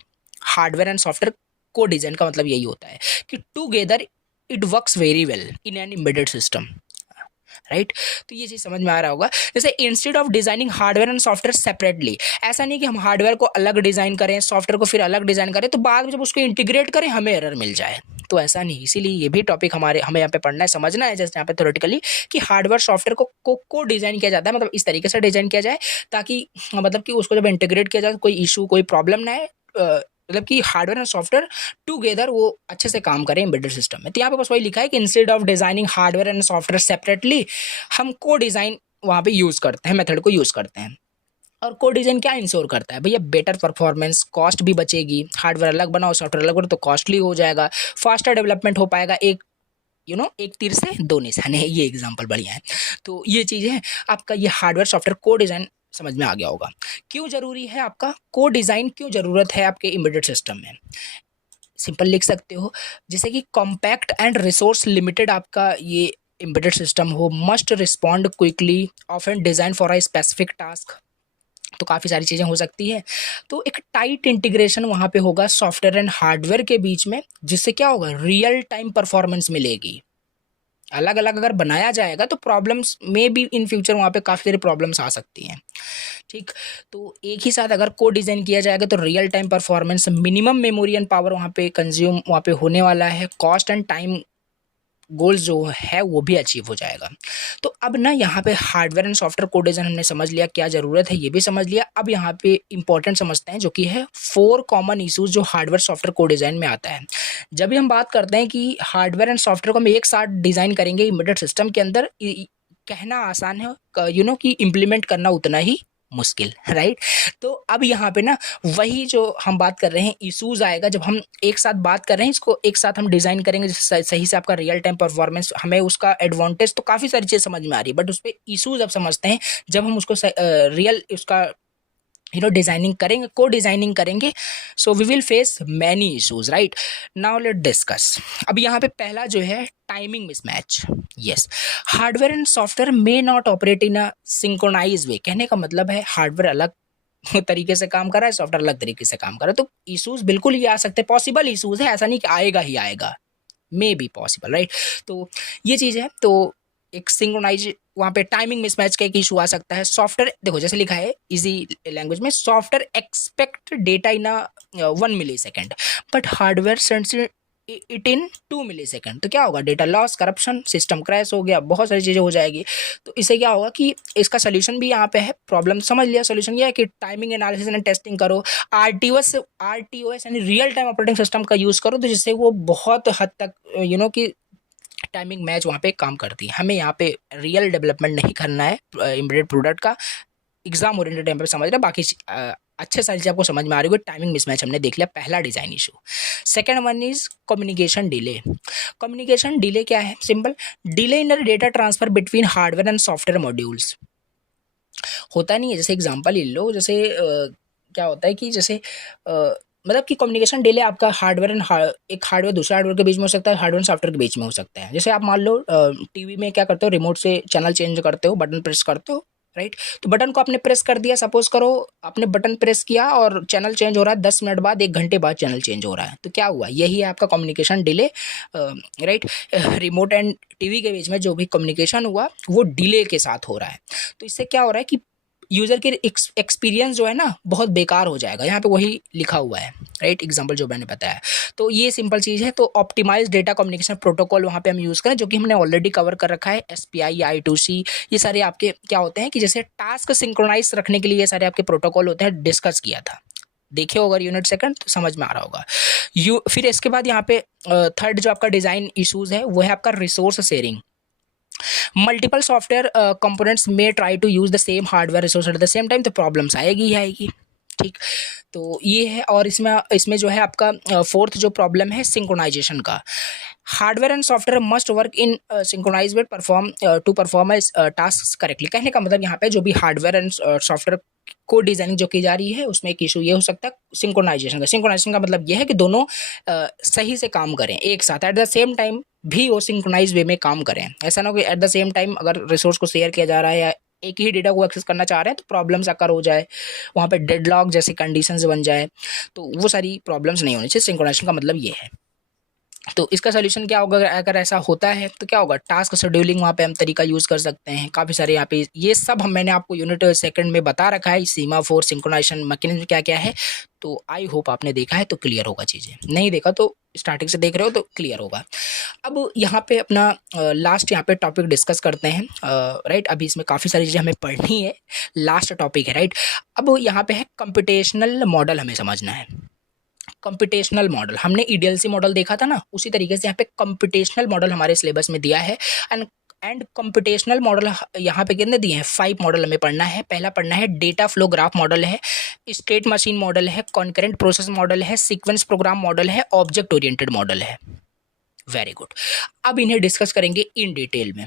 हार्डवेयर एंड सॉफ्टवेयर को डिज़ाइन का मतलब यही होता है कि together it works very well in an embedded system, right. तो ये चीज़ समझ में आ रहा होगा। जैसे instead of designing hardware and software separately, ऐसा नहीं कि हम हार्डवेयर को अलग डिज़ाइन करें, सॉफ्टवेयर को फिर अलग डिज़ाइन करें, तो बाद में जब उसको इंटीग्रेट करें हमें एरर मिल जाए, तो ऐसा नहीं। इसीलिए ये भी टॉपिक हमें यहाँ पे पढ़ना है, समझना है, जैसे यहाँ पे थ्योरेटिकली कि हार्डवेयर सॉफ्टवेयर को डिज़ाइन किया जाता है, मतलब इस तरीके से डिज़ाइन किया जाए ताकि मतलब कि उसको जब इंटीग्रेट किया जाए कोई इशू, कोई प्रॉब्लम ना है, मतलब कि हार्डवेयर और सॉफ्टवेयर टुगेदर वो अच्छे से काम करें एम्बेडेड सिस्टम में। तो यहाँ पे बस वही लिखा है कि instead of designing hardware and software separately, हम को डिज़ाइन वहाँ पे यूज़ करते हैं, मेथड को यूज़ करते हैं। और को डिज़ाइन क्या इंश्योर करता है भैया, बेटर परफॉर्मेंस, कॉस्ट भी बचेगी। हार्डवेयर अलग बनाओ, सॉफ्टवेयर अलग बनाओ तो कॉस्टली हो जाएगा, फास्टर डेवलपमेंट हो पाएगा। एक तीर से दो निशाने हैं, ये एग्जांपल बढ़िया है। तो ये चीज़ है आपका, ये हार्डवेयर सॉफ्टवेयर को डिज़ाइन समझ में आ गया होगा। क्यों जरूरी है आपका को डिज़ाइन, क्यों ज़रूरत है आपके एम्बेडेड सिस्टम में, सिंपल लिख सकते हो जैसे कि कॉम्पैक्ट एंड रिसोर्स लिमिटेड आपका ये एम्बेडेड सिस्टम हो, must respond quickly, often design for a specific task. तो काफ़ी सारी चीज़ें हो सकती हैं। तो एक टाइट इंटीग्रेशन वहाँ पे होगा सॉफ्टवेयर एंड हार्डवेयर के बीच में, जिससे क्या होगा, रियल टाइम परफॉर्मेंस मिलेगी। अलग अलग अगर बनाया जाएगा तो प्रॉब्लम्स में भी इन फ्यूचर वहाँ पे काफ़ी सारी प्रॉब्लम्स आ सकती हैं, ठीक। तो एक ही साथ अगर को डिज़ाइन किया जाएगा तो real time performance, minimum memory and power वहाँ पे कंज्यूम वहाँ पे होने वाला है, कॉस्ट एंड टाइम गोल्स जो है वो भी अचीव हो जाएगा। तो अब ना यहाँ पे हार्डवेयर एंड सॉफ्टवेयर को डिज़ाइन हमने समझ लिया, क्या ज़रूरत है ये भी समझ लिया। अब यहाँ पे इंपॉर्टेंट समझते हैं जो कि है 4 कॉमन इश्यूज जो हार्डवेयर सॉफ्टवेयर को डिज़ाइन में आता है। जब भी हम बात करते हैं कि हार्डवेयर एंड सॉफ्टवेयर को हम एक साथ डिज़ाइन करेंगे एम्बेडेड सिस्टम के अंदर, कहना आसान है, कि इम्प्लीमेंट करना उतना ही मुश्किल, राइट। तो अब यहाँ पे ना वही जो हम बात कर रहे हैं इशूज आएगा जब हम एक साथ बात कर रहे हैं, इसको एक साथ हम डिज़ाइन करेंगे सही से आपका रियल टाइम परफॉर्मेंस, हमें उसका एडवांटेज तो काफ़ी सारी चीज़ समझ में आ रही है, बट उस पर इशूज अब समझते हैं जब हम उसको रियल उसका डिजाइनिंग करेंगे, को डिजाइनिंग करेंगे। So we will face many issues, right. Now let discuss. अब यहाँ पे पहला जो है timing mismatch. Yes, hardware and software may not operate in a synchronize way. कहने का मतलब है हार्डवेयर अलग तरीके से काम कर रहा है, सॉफ्टवेयर अलग तरीके से काम कर रहा है, तो इश्यूज बिल्कुल ये आ सकते हैं, पॉसिबल इश्यूज है, ऐसा नहीं कि आएगा ही आएगा, मे बी पॉसिबल, राइट। तो ये चीज़ है। तो एक सिंक्रोनाइज वहाँ पे टाइमिंग मिसमैच का एक इशू आ सकता है। सॉफ्टवेयर देखो जैसे लिखा है इजी लैंग्वेज में, software expect data in 1 millisecond but hardware sends it in 2 millisecond. तो क्या होगा, data loss, corruption, system crash हो गया, बहुत सारी चीज़ें हो जाएगी। तो इससे क्या होगा कि इसका सोल्यूशन भी यहाँ पे है, प्रॉब्लम समझ लिया, सोल्यूशन ये है कि टाइमिंग एनालिसिस एंड टेस्टिंग करो, आरटीओएस यानी रियल टाइम ऑपरेटिंग सिस्टम का यूज़ करो, तो जिससे वो बहुत हद तक कि टाइमिंग मैच वहाँ पे काम करती है। हमें यहाँ पे रियल डेवलपमेंट नहीं करना है एम्बेडेड प्रोडक्ट का, एग्जाम ओरिएंटेड टाइम पे समझ रहे, बाकी अच्छे सारी चीज़ आपको समझ में आ रही होगी। टाइमिंग मिसमैच हमने देख लिया, पहला design issue. Second one is communication delay. Communication delay क्या है, simple, delay in data transfer between hardware and software modules. होता नहीं है। जैसे एग्जांपल ले लो, जैसे क्या होता है कि जैसे मतलब कि कम्युनिकेशन डिले आपका हार्डवेयर एंड एक हार्डवेयर दूसरे हार्डवेयर के बीच में हो सकता है, हार्डवेयर एंड सॉफ्टवेयर के बीच में हो सकता है। जैसे आप मान लो टीवी में क्या करते हो, रिमोट से चैनल चेंज करते हो, बटन प्रेस करते हो, राइट। तो बटन को आपने प्रेस कर दिया, सपोज करो आपने बटन प्रेस किया और चैनल चेंज हो रहा है 10 मिनट बाद, 1 घंटे बाद चैनल चेंज हो रहा है, तो क्या हुआ, यही है आपका communication delay, right. Remote and TV के बीच में जो भी कम्युनिकेशन हुआ वो डिले के साथ हो रहा है। तो इससे क्या हो रहा है कि यूज़र के एक्सपीरियंस जो है ना बहुत बेकार हो जाएगा, यहाँ पे वही लिखा हुआ है, राइट, एग्जांपल जो मैंने बताया। तो ये सिंपल चीज़ है। तो ऑप्टिमाइज डेटा कम्युनिकेशन प्रोटोकॉल वहाँ पे हम यूज़ करें, जो कि हमने ऑलरेडी कवर कर रखा है, एसपीआई, I2C, ये सारे आपके क्या होते हैं कि जैसे टास्क सिंक्रोनाइज रखने के लिए ये सारे आपके प्रोटोकॉल होते हैं, डिस्कस किया था, देखे हो अगर यूनिट सेकंड तो समझ में आ रहा होगा। फिर इसके बाद यहाँ पे थर्ड जो आपका डिज़ाइन इशूज़ है वो है आपका resource sharing. Multiple software components में try to use the same hardware resource at the same time, तो प्रॉब्लम्स आएगी ही आएगी, ठीक। तो ये है। और इसमें इसमें जो है आपका फोर्थ जो प्रॉब्लम है सिंक्रोनाइजेशन का, hardware and software must work in synchronize with perform to perform task correctly. कहने का मतलब यहाँ पे जो भी हार्डवेयर एंड सॉफ्टवेयर को डिजाइनिंग जो की जा रही है उसमें एक इशू ये हो सकता है सिंक्रोनाइजेशन का। सिंक्रोनाइजेशन का मतलब ये है कि दोनों सही से काम करें एक साथ, एट द सेम टाइम भी वो सिंक्रोनाइज वे में काम करें। ऐसा ना हो कि एट द सेम टाइम अगर रिसोर्स को शेयर किया जा रहा है या एक ही डेटा को एक्सेस करना चाह रहे हैं तो प्रॉब्लम्स अकर हो जाए, वहाँ पे डेडलॉक जैसी कंडीशंस बन जाए, तो वो सारी प्रॉब्लम्स नहीं होनी चाहिए। सिंक्रोनाइजेशन का मतलब ये है। तो इसका सोल्यूशन क्या होगा, अगर ऐसा होता है तो क्या होगा, टास्क शेड्यूलिंग वहाँ पे हम तरीका यूज़ कर सकते हैं, काफ़ी सारे यहाँ पे ये सब मैंने आपको यूनिट सेकंड में बता रखा है, सीमा फोर सिंक्रोनाइजेशन मैकेनिज्म क्या क्या है। तो आई होप आपने देखा है तो क्लियर होगा, चीज़ें नहीं देखा तो स्टार्टिंग से देख रहे हो तो क्लियर होगा। अब यहाँ पे अपना लास्ट यहाँ पे टॉपिक डिस्कस करते हैं, राइट। अभी इसमें काफ़ी सारी चीज़ें हमें पढ़नी है, लास्ट टॉपिक है, राइट। अब यहाँ पे है कंप्यूटेशनल मॉडल, हमें समझना है कंप्यूटेशनल मॉडल। हमने ईडीएलसी मॉडल देखा था ना, उसी तरीके से यहाँ पे कंप्यूटेशनल मॉडल हमारे सिलेबस में दिया है। एंड कंप्यूटेशनल मॉडल यहाँ पे कितने दिए हैं, 5 मॉडल हमें पढ़ना है। पहला पढ़ना है डेटा फ्लो ग्राफ मॉडल है, स्टेट मशीन मॉडल है, कॉन्करेंट प्रोसेस मॉडल है, सीक्वेंस प्रोग्राम मॉडल है, ऑब्जेक्ट ओरिएंटेड मॉडल है। Very good. अब इन्हें डिस्कस करेंगे इन डिटेल में।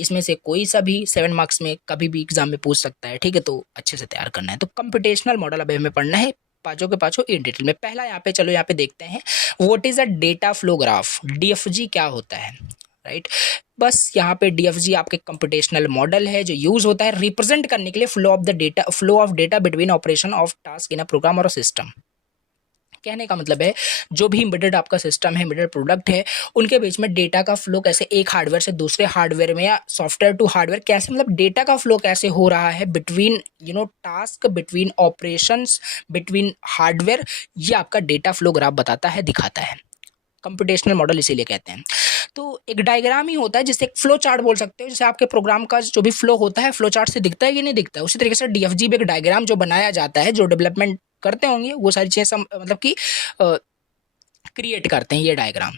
इसमें से कोई सा भी 7 मार्क्स में कभी भी एग्जाम में पूछ सकता है, ठीक है, तो अच्छे से तैयार करना है। तो कंप्यूटेशनल मॉडल अभी हमें पढ़ना है, पांचों के पांचों इन डिटेल में। पहला यहाँ पे चलो यहाँ पे देखते हैं, what is a data flow graph, DFG क्या होता है, राइट। बस यहाँ पे डीएफजी आपके कंप्यूटेशनल मॉडल है जो यूज होता है रिप्रेजेंट करने के लिए flow of data between operation of task in a program और सिस्टम। कहने का मतलब है जो भी एम्बेडेड आपका सिस्टम है, एम्बेडेड प्रोडक्ट है, उनके बीच में डेटा का फ्लो कैसे एक हार्डवेयर से दूसरे हार्डवेयर में या सॉफ्टवेयर टू हार्डवेयर कैसे, मतलब डेटा का फ्लो कैसे हो रहा है between task, between operations, between hardware, ये आपका डेटा फ्लो ग्राफ बताता है, दिखाता है। कंप्यूटेशनल मॉडल इसीलिए कहते हैं। तो एक डायग्राम ही होता है जिसे एक फ्लो चार्ट बोल सकते हो, जैसे आपके प्रोग्राम का जो भी फ्लो होता है फ्लो चार्ट से दिखता है कि नहीं दिखता है, उसी तरीके से डीएफजी भी एक डायग्राम जो बनाया जाता है, जो डेवलपमेंट करते होंगे वो सारी चीज़ें मतलब कि क्रिएट करते हैं ये डायग्राम,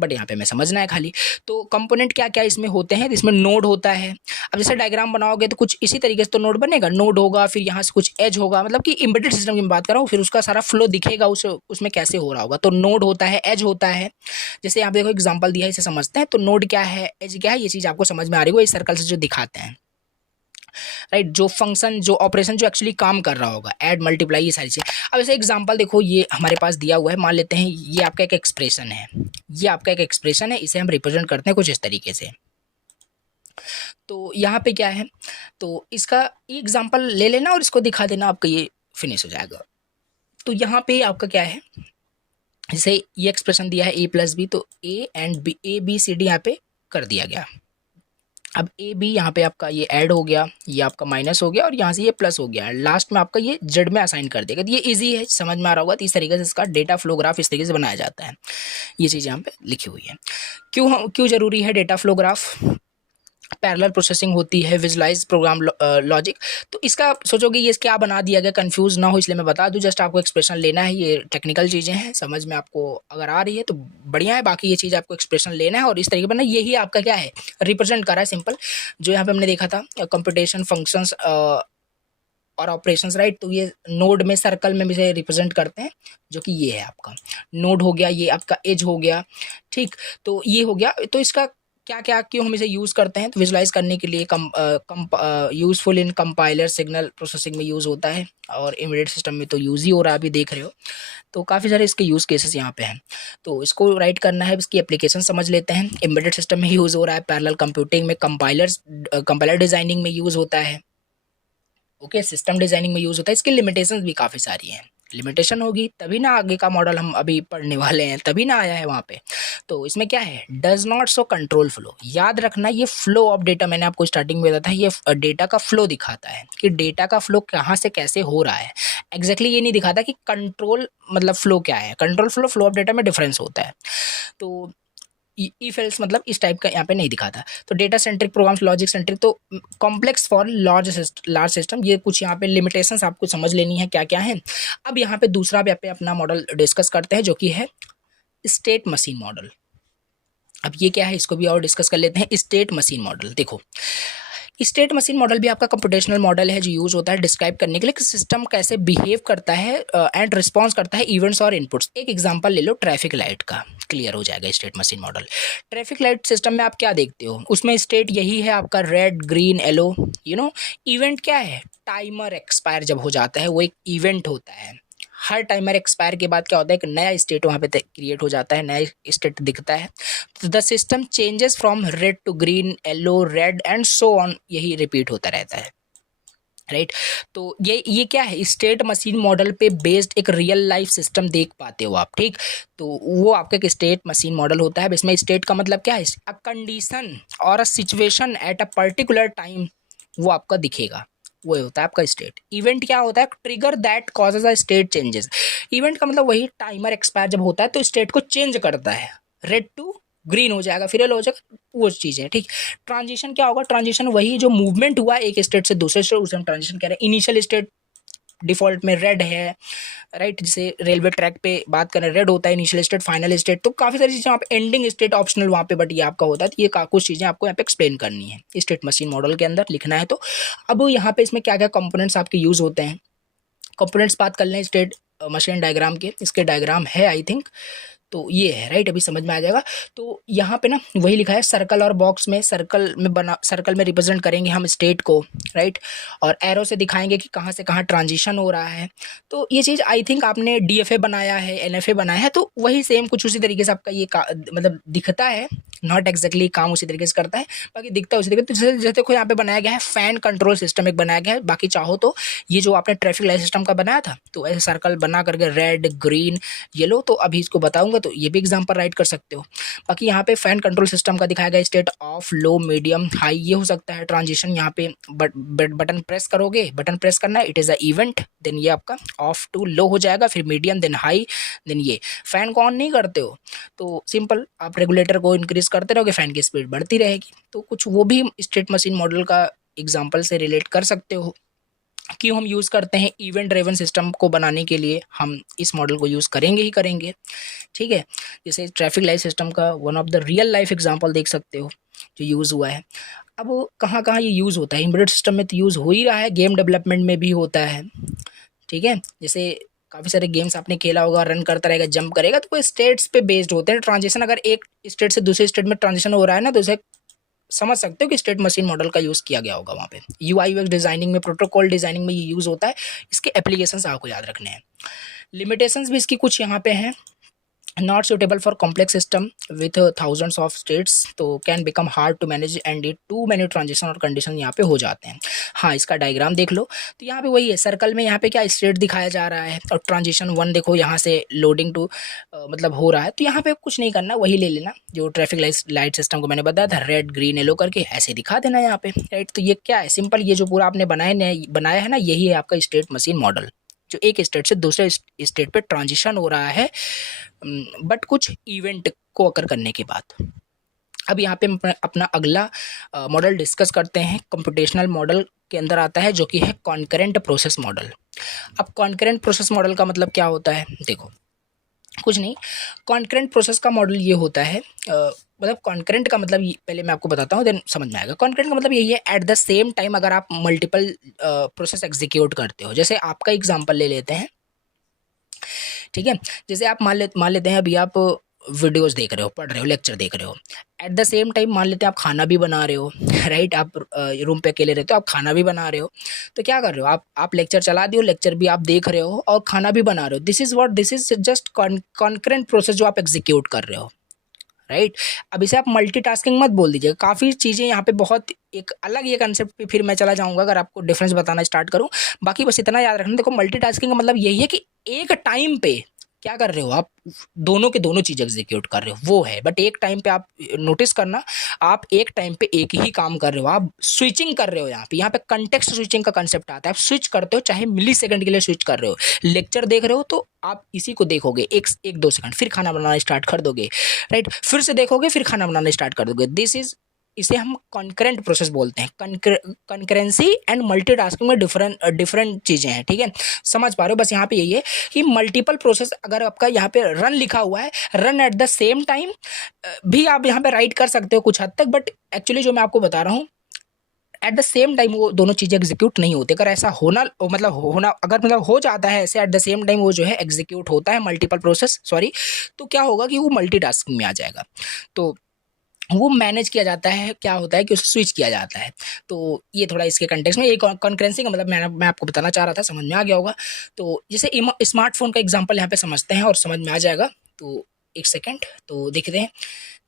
बट यहाँ पे हमें समझना है खाली। तो कंपोनेंट क्या क्या इसमें होते हैं, इसमें नोड होता है। अब जैसे डायग्राम बनाओगे तो कुछ इसी तरीके से तो नोड बनेगा, नोड होगा, फिर यहाँ से कुछ एज होगा, मतलब कि एम्बेडेड सिस्टम की मैं बात कर रहा हूँ, फिर उसका सारा फ्लो दिखेगा उसमें कैसे हो रहा होगा। तो नोड होता है, एज होता है। जैसे यहाँ पे देखो एग्जाम्पल दिया है, इसे समझते हैं। तो नोड क्या है, एज क्या है, ये चीज़ आपको समझ में आ रही हो इस सर्कल से जो दिखाते हैं, राइट। जो फंक्शन, जो ऑपरेशन जो एक्चुअली काम कर रहा होगा, ऐड, मल्टीप्लाई, ये सारी चीज़। अब ऐसे एग्जांपल देखो, ये हमारे पास दिया हुआ है, मान लेते हैं ये आपका एक एक्सप्रेशन है, ये आपका एक एक्सप्रेशन है, इसे हम रिप्रेजेंट करते हैं कुछ इस तरीके से। तो यहाँ पे क्या है, तो इसका एग्जांपल ले लेना और इसको दिखा देना, आपका ये फिनिश हो जाएगा। तो यहाँ पे आपका क्या है, जैसे ये एक्सप्रेशन दिया है a+b, तो a and b, A B C D यहाँ पे कर दिया गया। अब ए बी यहाँ पे आपका ये ऐड हो गया, ये आपका माइनस हो गया, और यहाँ से ये प्लस हो गया, लास्ट में आपका ये जेड में असाइन कर देगा। तो ये इजी है, समझ में आ रहा होगा। तो इस तरीके से इसका डेटा फ्लो ग्राफ इस तरीके से बनाया जाता है। ये चीज़ यहाँ पे लिखी हुई है। क्यों जरूरी है data flow graph, parallel processing होती है, विजुलाइज प्रोग्राम लॉजिक। तो इसका सोचोगे ये क्या बना दिया गया, कंफ्यूज ना हो इसलिए मैं बता दूं, जस्ट आपको एक्सप्रेशन लेना है। ये टेक्निकल चीज़ें हैं, समझ में आपको अगर आ रही है तो बढ़िया है, बाकी ये चीज़ आपको एक्सप्रेशन लेना है और इस तरीके पर ना, यही आपका क्या है, रिप्रेजेंट कर रहा है सिंपल। जो यहाँ पे हमने देखा था कंप्यूटेशन फंक्शंस और ऑपरेशंस, राइट। तो ये नोड में, सर्कल में इसे रिप्रेजेंट करते हैं, जो कि ये है आपका नोड हो गया, ये आपका एज हो गया, ठीक। तो ये हो गया। तो इसका क्या क्या क्यों हम इसे यूज़ करते हैं, तो विजुलाइज करने के लिए यूज़फुल इन कंपाइलर सिग्नल प्रोसेसिंग में यूज़ होता है, और एम्बेडेड सिस्टम में तो यूज़ ही हो रहा है, अभी देख रहे हो। तो काफ़ी सारे इसके यूज़ केसेस यहाँ पे हैं। तो इसको राइट करना है, इसकी एप्लीकेशन समझ लेते हैं। एम्बेडेड सिस्टम में यूज़ हो रहा है, पैरेलल कंप्यूटिंग में, कंपाइलर डिजाइनिंग में यूज़ होता है, ओके, सिस्टम डिजाइनिंग में यूज़ होता है। इसकी लिमिटेशंस भी काफ़ी सारी हैं। लिमिटेशन होगी तभी ना आगे का मॉडल हम अभी पढ़ने वाले हैं, तभी ना आया है वहाँ पे। तो इसमें क्या है, does not show control flow. याद रखना, ये फ्लो ऑफ डेटा, मैंने आपको स्टार्टिंग में बताया था, ये डेटा का फ्लो दिखाता है कि डेटा का फ्लो कहाँ से कैसे हो रहा है। एग्जैक्टली ये नहीं दिखाता कि कंट्रोल मतलब फ्लो क्या है। कंट्रोल फ्लो ऑफ डेटा में डिफरेंस होता है। तो इफ एल्स मतलब इस टाइप का यहाँ पे नहीं दिखाता। तो data centric programs, logic centric, तो कॉम्प्लेक्स फॉर लार्ज सिस्टम, ये कुछ यहाँ पे लिमिटेशंस आपको समझ लेनी है क्या क्या है। अब यहाँ पे दूसरा भी अपना मॉडल डिस्कस करते हैं, जो कि है स्टेट मशीन मॉडल। अब ये क्या है, इसको भी और डिस्कस कर लेते हैं। स्टेट मशीन मॉडल, देखो स्टेट मशीन मॉडल भी आपका कंप्यूटेशनल मॉडल है, जो यूज होता है डिस्क्राइब करने के लिए कि सिस्टम कैसे बिहेव करता है एंड रिस्पॉन्स करता है इवेंट्स और इनपुट्स। एक एग्जांपल ले लो ट्रैफिक लाइट का, क्लियर हो जाएगा state machine model. Traffic light system में आप क्या देखते हो, उसमें स्टेट यही है आपका रेड ग्रीन येलो, इवेंट क्या है, टाइमर एक्सपायर जब हो जाता है वो एक इवेंट होता है। हर टाइमर एक्सपायर के बाद क्या होता है, एक नया स्टेट वहाँ पे क्रिएट हो जाता है, नया स्टेट दिखता है। तो the system changes from red to green, yellow, red and so on, यही रिपीट होता रहता है, राइट। तो ये क्या है, स्टेट मशीन मॉडल पे बेस्ड एक रियल लाइफ सिस्टम देख पाते हो आप, ठीक। तो वो आपका एक स्टेट मशीन मॉडल होता है। इसमें स्टेट का मतलब क्या है, अ कंडीशन और a situation at a particular time, वो आपका दिखेगा, वो होता है आपका स्टेट। इवेंट क्या होता है, trigger that causes a state changes. Event का मतलब वही टाइमर एक्सपायर जब होता है तो स्टेट को चेंज करता है, रेड टू ग्रीन हो जाएगा, फिर येलो हो जाएगा, वो चीज़ है, ठीक। ट्रांजिशन क्या होगा, ट्रांजिशन वही जो मूवमेंट हुआ एक स्टेट से दूसरे स्टेट, उसे हम ट्रांजिशन कह रहे हैं। इनिशियल स्टेट डिफॉल्ट में रेड है, राइट, जैसे रेलवे ट्रैक पे बात करें रेड होता है इनिशियल स्टेट, फाइनल स्टेट, तो काफ़ी सारी चीज़ें, आप एंडिंग स्टेट ऑप्शनल वहाँ पे, बट ये आपका होता है। तो ये कुछ चीज़ें आपको यहाँ पे एक्सप्लेन करनी है, स्टेट मशीन मॉडल के अंदर लिखना है। तो अब यहाँ पे इसमें क्या क्या कंपोनेंट्स आपके यूज़ होते हैं, कंपोनेंट्स बात कर लें स्टेट मशीन डायग्राम के, इसके डायग्राम है आई थिंक, तो ये है, राइट, अभी समझ में आ जाएगा। तो यहाँ पे ना वही लिखा है, सर्कल और बॉक्स में, सर्कल में रिप्रेजेंट करेंगे हम स्टेट को, राइट, और एरो से दिखाएंगे कि कहाँ से कहाँ ट्रांजिशन हो रहा है। तो ये चीज़ आई थिंक आपने डीएफए बनाया है, एनएफए बनाया है, तो वही सेम कुछ उसी तरीके से आपका ये मतलब दिखता है, नॉट एक्जैक्टली काम उसी तरीके से करता है, बाकी दिखता है उसी तरीके। तो जैसे जैसे देखो यहाँ पे बनाया गया है फैन कंट्रोल सिस्टम एक बनाया गया है। बाकी चाहो तो ये जो आपने ट्रैफिक लाइट सिस्टम का बनाया था, तो ऐसे सर्कल बना करके रेड ग्रीन येलो, तो अभी इसको बताऊंगा, तो ये भी एग्जांपल राइट कर सकते हो। बाकी यहाँ पे फैन कंट्रोल सिस्टम का दिखाया गया state off, low, medium, high, ये हो सकता है ट्रांजिशन। यहाँ पे बटन प्रेस करोगे, बटन प्रेस करना है, it is a event, then ये आपका ऑफ टू लो हो जाएगा, फिर मीडियम, देन हाई, देन ये। फैन को ऑन नहीं करते हो तो सिंपल आप रेगुलेटर को इंक्रीज करते रहोगे, फैन की स्पीड बढ़ती रहेगी। तो कुछ वो भी स्टेट मशीन मॉडल का एग्जाम्पल से रिलेट कर सकते हो। क्यों हम यूज़ करते हैं, इवेंट ड्रिवन सिस्टम को बनाने के लिए हम इस मॉडल को यूज़ करेंगे ही करेंगे, ठीक है। जैसे ट्रैफिक लाइट सिस्टम का one of the real life example देख सकते हो जो यूज़ हुआ है। अब वो कहाँ कहाँ ये यूज़ होता है, एम्बेडेड सिस्टम में तो यूज़ हो ही रहा है, गेम डेवलपमेंट में भी होता है, ठीक है। जैसे काफ़ी सारे गेम्स आपने खेला होगा, रन करता रहेगा, जंप करेगा, तो वो स्टेट्स पे बेस्ड होते हैं। ट्रांजिशन अगर एक स्टेट से दूसरे स्टेट में ट्रांजिशन हो रहा है ना, तो उसे समझ सकते हो कि स्टेट मशीन मॉडल का यूज़ किया गया होगा वहाँ पे। यूआई यूएक्स डिजाइनिंग में, प्रोटोकॉल डिजाइनिंग में ये यूज़ होता है। इसके एप्लीकेशंस आपको याद रखने हैं। लिमिटेशंस भी इसकी कुछ यहाँ पे हैं, not suitable for complex system with thousands of states, तो can become hard to manage and it too many transition और कंडीशन यहाँ पे हो जाते हैं। हाँ, इसका डायग्राम देख लो, तो यहाँ पे वही है, सर्कल में यहाँ पे क्या स्टेट दिखाया जा रहा है, और ट्रांजिशन वन देखो यहाँ से लोडिंग टू मतलब हो रहा है। तो यहाँ पे कुछ नहीं करना, वही ले लेना जो ट्रैफिक लाइट सिस्टम को मैंने बताया था, रेड ग्रीन येलो करके ऐसे दिखा देना यहाँ पे, राइट। तो ये क्या है, सिंपल, ये जो पूरा आपने बनाया है ना, यही है आपका स्टेट मशीन मॉडल, जो एक स्टेट से दूसरे स्टेट पे ट्रांजिशन हो रहा है, बट कुछ इवेंट को अकर करने के बाद। अब यहाँ पे हम अपना अगला मॉडल डिस्कस करते हैं, कंप्यूटेशनल मॉडल के अंदर आता है, जो कि है कॉन्करेंट प्रोसेस मॉडल। अब कॉन्करेंट प्रोसेस मॉडल का मतलब क्या होता है, देखो कुछ नहीं, कॉन्करेंट प्रोसेस का मॉडल ये होता है, मतलब कॉन्करेंट का मतलब पहले मैं आपको बताता हूँ, देन समझ में आएगा। कॉन्करेंट का मतलब यही है, एट द सेम टाइम अगर आप मल्टीपल प्रोसेस एग्जीक्यूट करते हो। जैसे आपका एग्जांपल ले लेते हैं, ठीक है। जैसे आप मान लेते हैं अभी आप वीडियोस देख रहे हो, पढ़ रहे हो, लेक्चर देख रहे हो। एट द सेम टाइम मान लेते हैं आप खाना भी बना रहे हो, राइट। आप रूम पे अकेले रहते हो, आप खाना भी बना रहे हो, तो क्या कर रहे हो आप लेक्चर चला दियो, लेक्चर भी आप देख रहे हो और खाना भी बना रहे हो। This is just concurrent process जो आप एग्जीक्यूट कर रहे हो, राइट। अब इसे आप मल्टीटास्किंग मत बोल दीजिएगा, काफ़ी चीज़ें यहाँ पे बहुत एक अलग ये कंसेप्ट पे फिर मैं चला जाऊंगा अगर आपको डिफरेंस बताना स्टार्ट करूँ। बाकी बस इतना याद रखना, देखो मल्टीटास्किंग का मतलब यही है कि एक टाइम पे क्या कर रहे हो आप, दोनों के दोनों चीज़ एग्जीक्यूट कर रहे हो वो है। बट एक टाइम पे आप नोटिस करना, आप एक टाइम पे एक ही काम कर रहे हो, आप स्विचिंग कर रहे हो। यहाँ पे कंटेक्स्ट स्विचिंग का कंसेप्ट आता है। आप स्विच करते हो, चाहे मिली सेकंड के लिए स्विच कर रहे हो। लेक्चर देख रहे हो तो आप इसी को देखोगे एक दो सेकंड, फिर खाना बनाना स्टार्ट कर दोगे, राइट। फिर से देखोगे, फिर खाना बनाना स्टार्ट कर दोगे। इसे हम कॉन्करेंट प्रोसेस बोलते हैं। कंकरेंसी एंड मल्टीटास्किंग में डिफरेंट चीज़ें हैं, ठीक है। समझ पा रहे हो, बस यहाँ पे यही है कि मल्टीपल प्रोसेस अगर आपका यहाँ पे रन लिखा हुआ है, run at the same time भी आप यहाँ पे राइट कर सकते हो कुछ हद तक। बट एक्चुअली जो मैं आपको बता रहा हूँ, एट द सेम टाइम वो दोनों चीज़ें एग्जीक्यूट नहीं होती। अगर ऐसा हो जाता है ऐसे एट द सेम टाइम वो जो है एग्जीक्यूट होता है मल्टीपल प्रोसेस, सॉरी, तो क्या होगा कि वो मल्टीटास्किंग में आ जाएगा। तो वो मैनेज किया जाता है, क्या होता है कि उसे स्विच किया जाता है। तो ये थोड़ा इसके कंटेक्स्ट में, ये कॉन्करेंसी का मतलब मैं आपको बताना चाह रहा था, समझ में आ गया होगा। तो जैसे स्मार्टफोन का एग्जांपल यहाँ पे समझते हैं और समझ में आ जाएगा। तो एक सेकेंड, तो देखते हैं,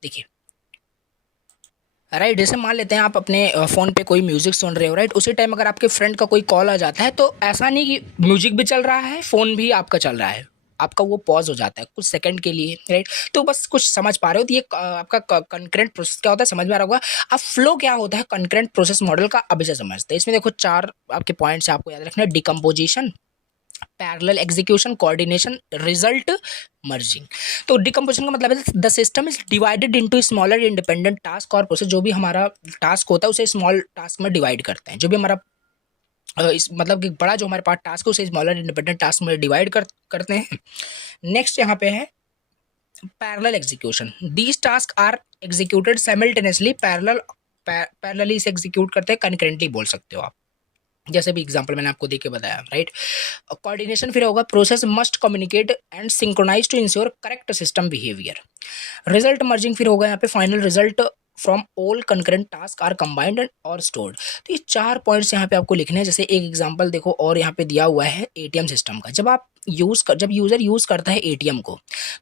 देखिए, राइट। जैसे मान लेते हैं आप अपने फ़ोन पे कोई म्यूज़िक सुन रहे हो, राइट। उसी टाइम अगर आपके फ्रेंड का कोई कॉल आ जाता है, तो ऐसा नहीं कि म्यूज़िक भी चल रहा है, फ़ोन भी आपका चल रहा है, आपका वो पॉज हो जाता है कुछ सेकंड के लिए, राइट। तो बस कुछ समझ पा रहे हो, तो ये आपका कंकरेंट प्रोसेस क्या होता है, समझ में आ रहा होगा। अब फ्लो क्या होता है कंकरेंट प्रोसेस मॉडल का, अभी से समझते हैं। इसमें देखो 4 आपके पॉइंट्स आपको याद रखना है: decomposition, parallel execution, coordination, result, merging. तो डिकम्पोजिशन का मतलब है the system is divided into smaller independent task और प्रोसेस। जो भी हमारा टास्क होता है उसे स्मॉल टास्क में डिवाइड करते हैं। जो भी हमारा इस मतलब कि बड़ा जो हमारे पास टास्क है उसे स्मॉलर इंडिपेंडेंट टास्क में डिवाइड करते हैं। नेक्स्ट यहाँ पे है parallel execution. These task are executed simultaneously, parallelly इसे एग्जीक्यूट करते हैं, कंकरेंटली बोल सकते हो आप, जैसे भी एग्जांपल मैंने आपको देके बताया, राइट। कोऑर्डिनेशन फिर होगा process must communicate and synchronize to ensure correct system behaviour. Result merging फिर होगा यहाँ पे final result from all concurrent task are combined और स्टोर्ड। तो ये 4 पॉइंट्स यहाँ पे आपको लिखने हैं। जैसे एक एग्जांपल देखो और यहाँ पे दिया हुआ है एटीएम सिस्टम का। जब यूजर यूज करता है एटीएम को,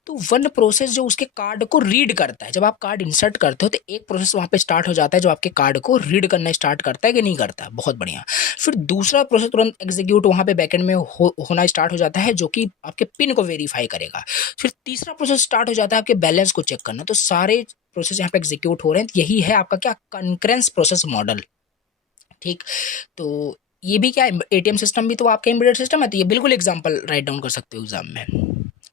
तो वन प्रोसेस जो उसके कार्ड को रीड करता है, जब आप कार्ड इंसर्ट करते हो तो एक प्रोसेस वहाँ पे स्टार्ट हो जाता है जो आपके कार्ड को रीड करना स्टार्ट करता है कि नहीं करता, बहुत बढ़िया। फिर दूसरा प्रोसेस तुरंत एग्जीक्यूट वहाँ पे बैकएंड में होना स्टार्ट हो जाता है, जो कि आपके पिन को वेरीफाई करेगा। फिर तीसरा प्रोसेस स्टार्ट हो जाता है आपके बैलेंस को चेक करना। तो सारे प्रोसेस यहाँ पे एग्जीक्यूट हो रहे हैं। यही है आपका क्या, कंकरेंस प्रोसेस मॉडल, ठीक। तो ये भी क्या है, एटीएम सिस्टम भी तो आपका एम्बेडेड सिस्टम है। तो ये बिल्कुल एग्जांपल राइट डाउन कर सकते हो एग्जाम में,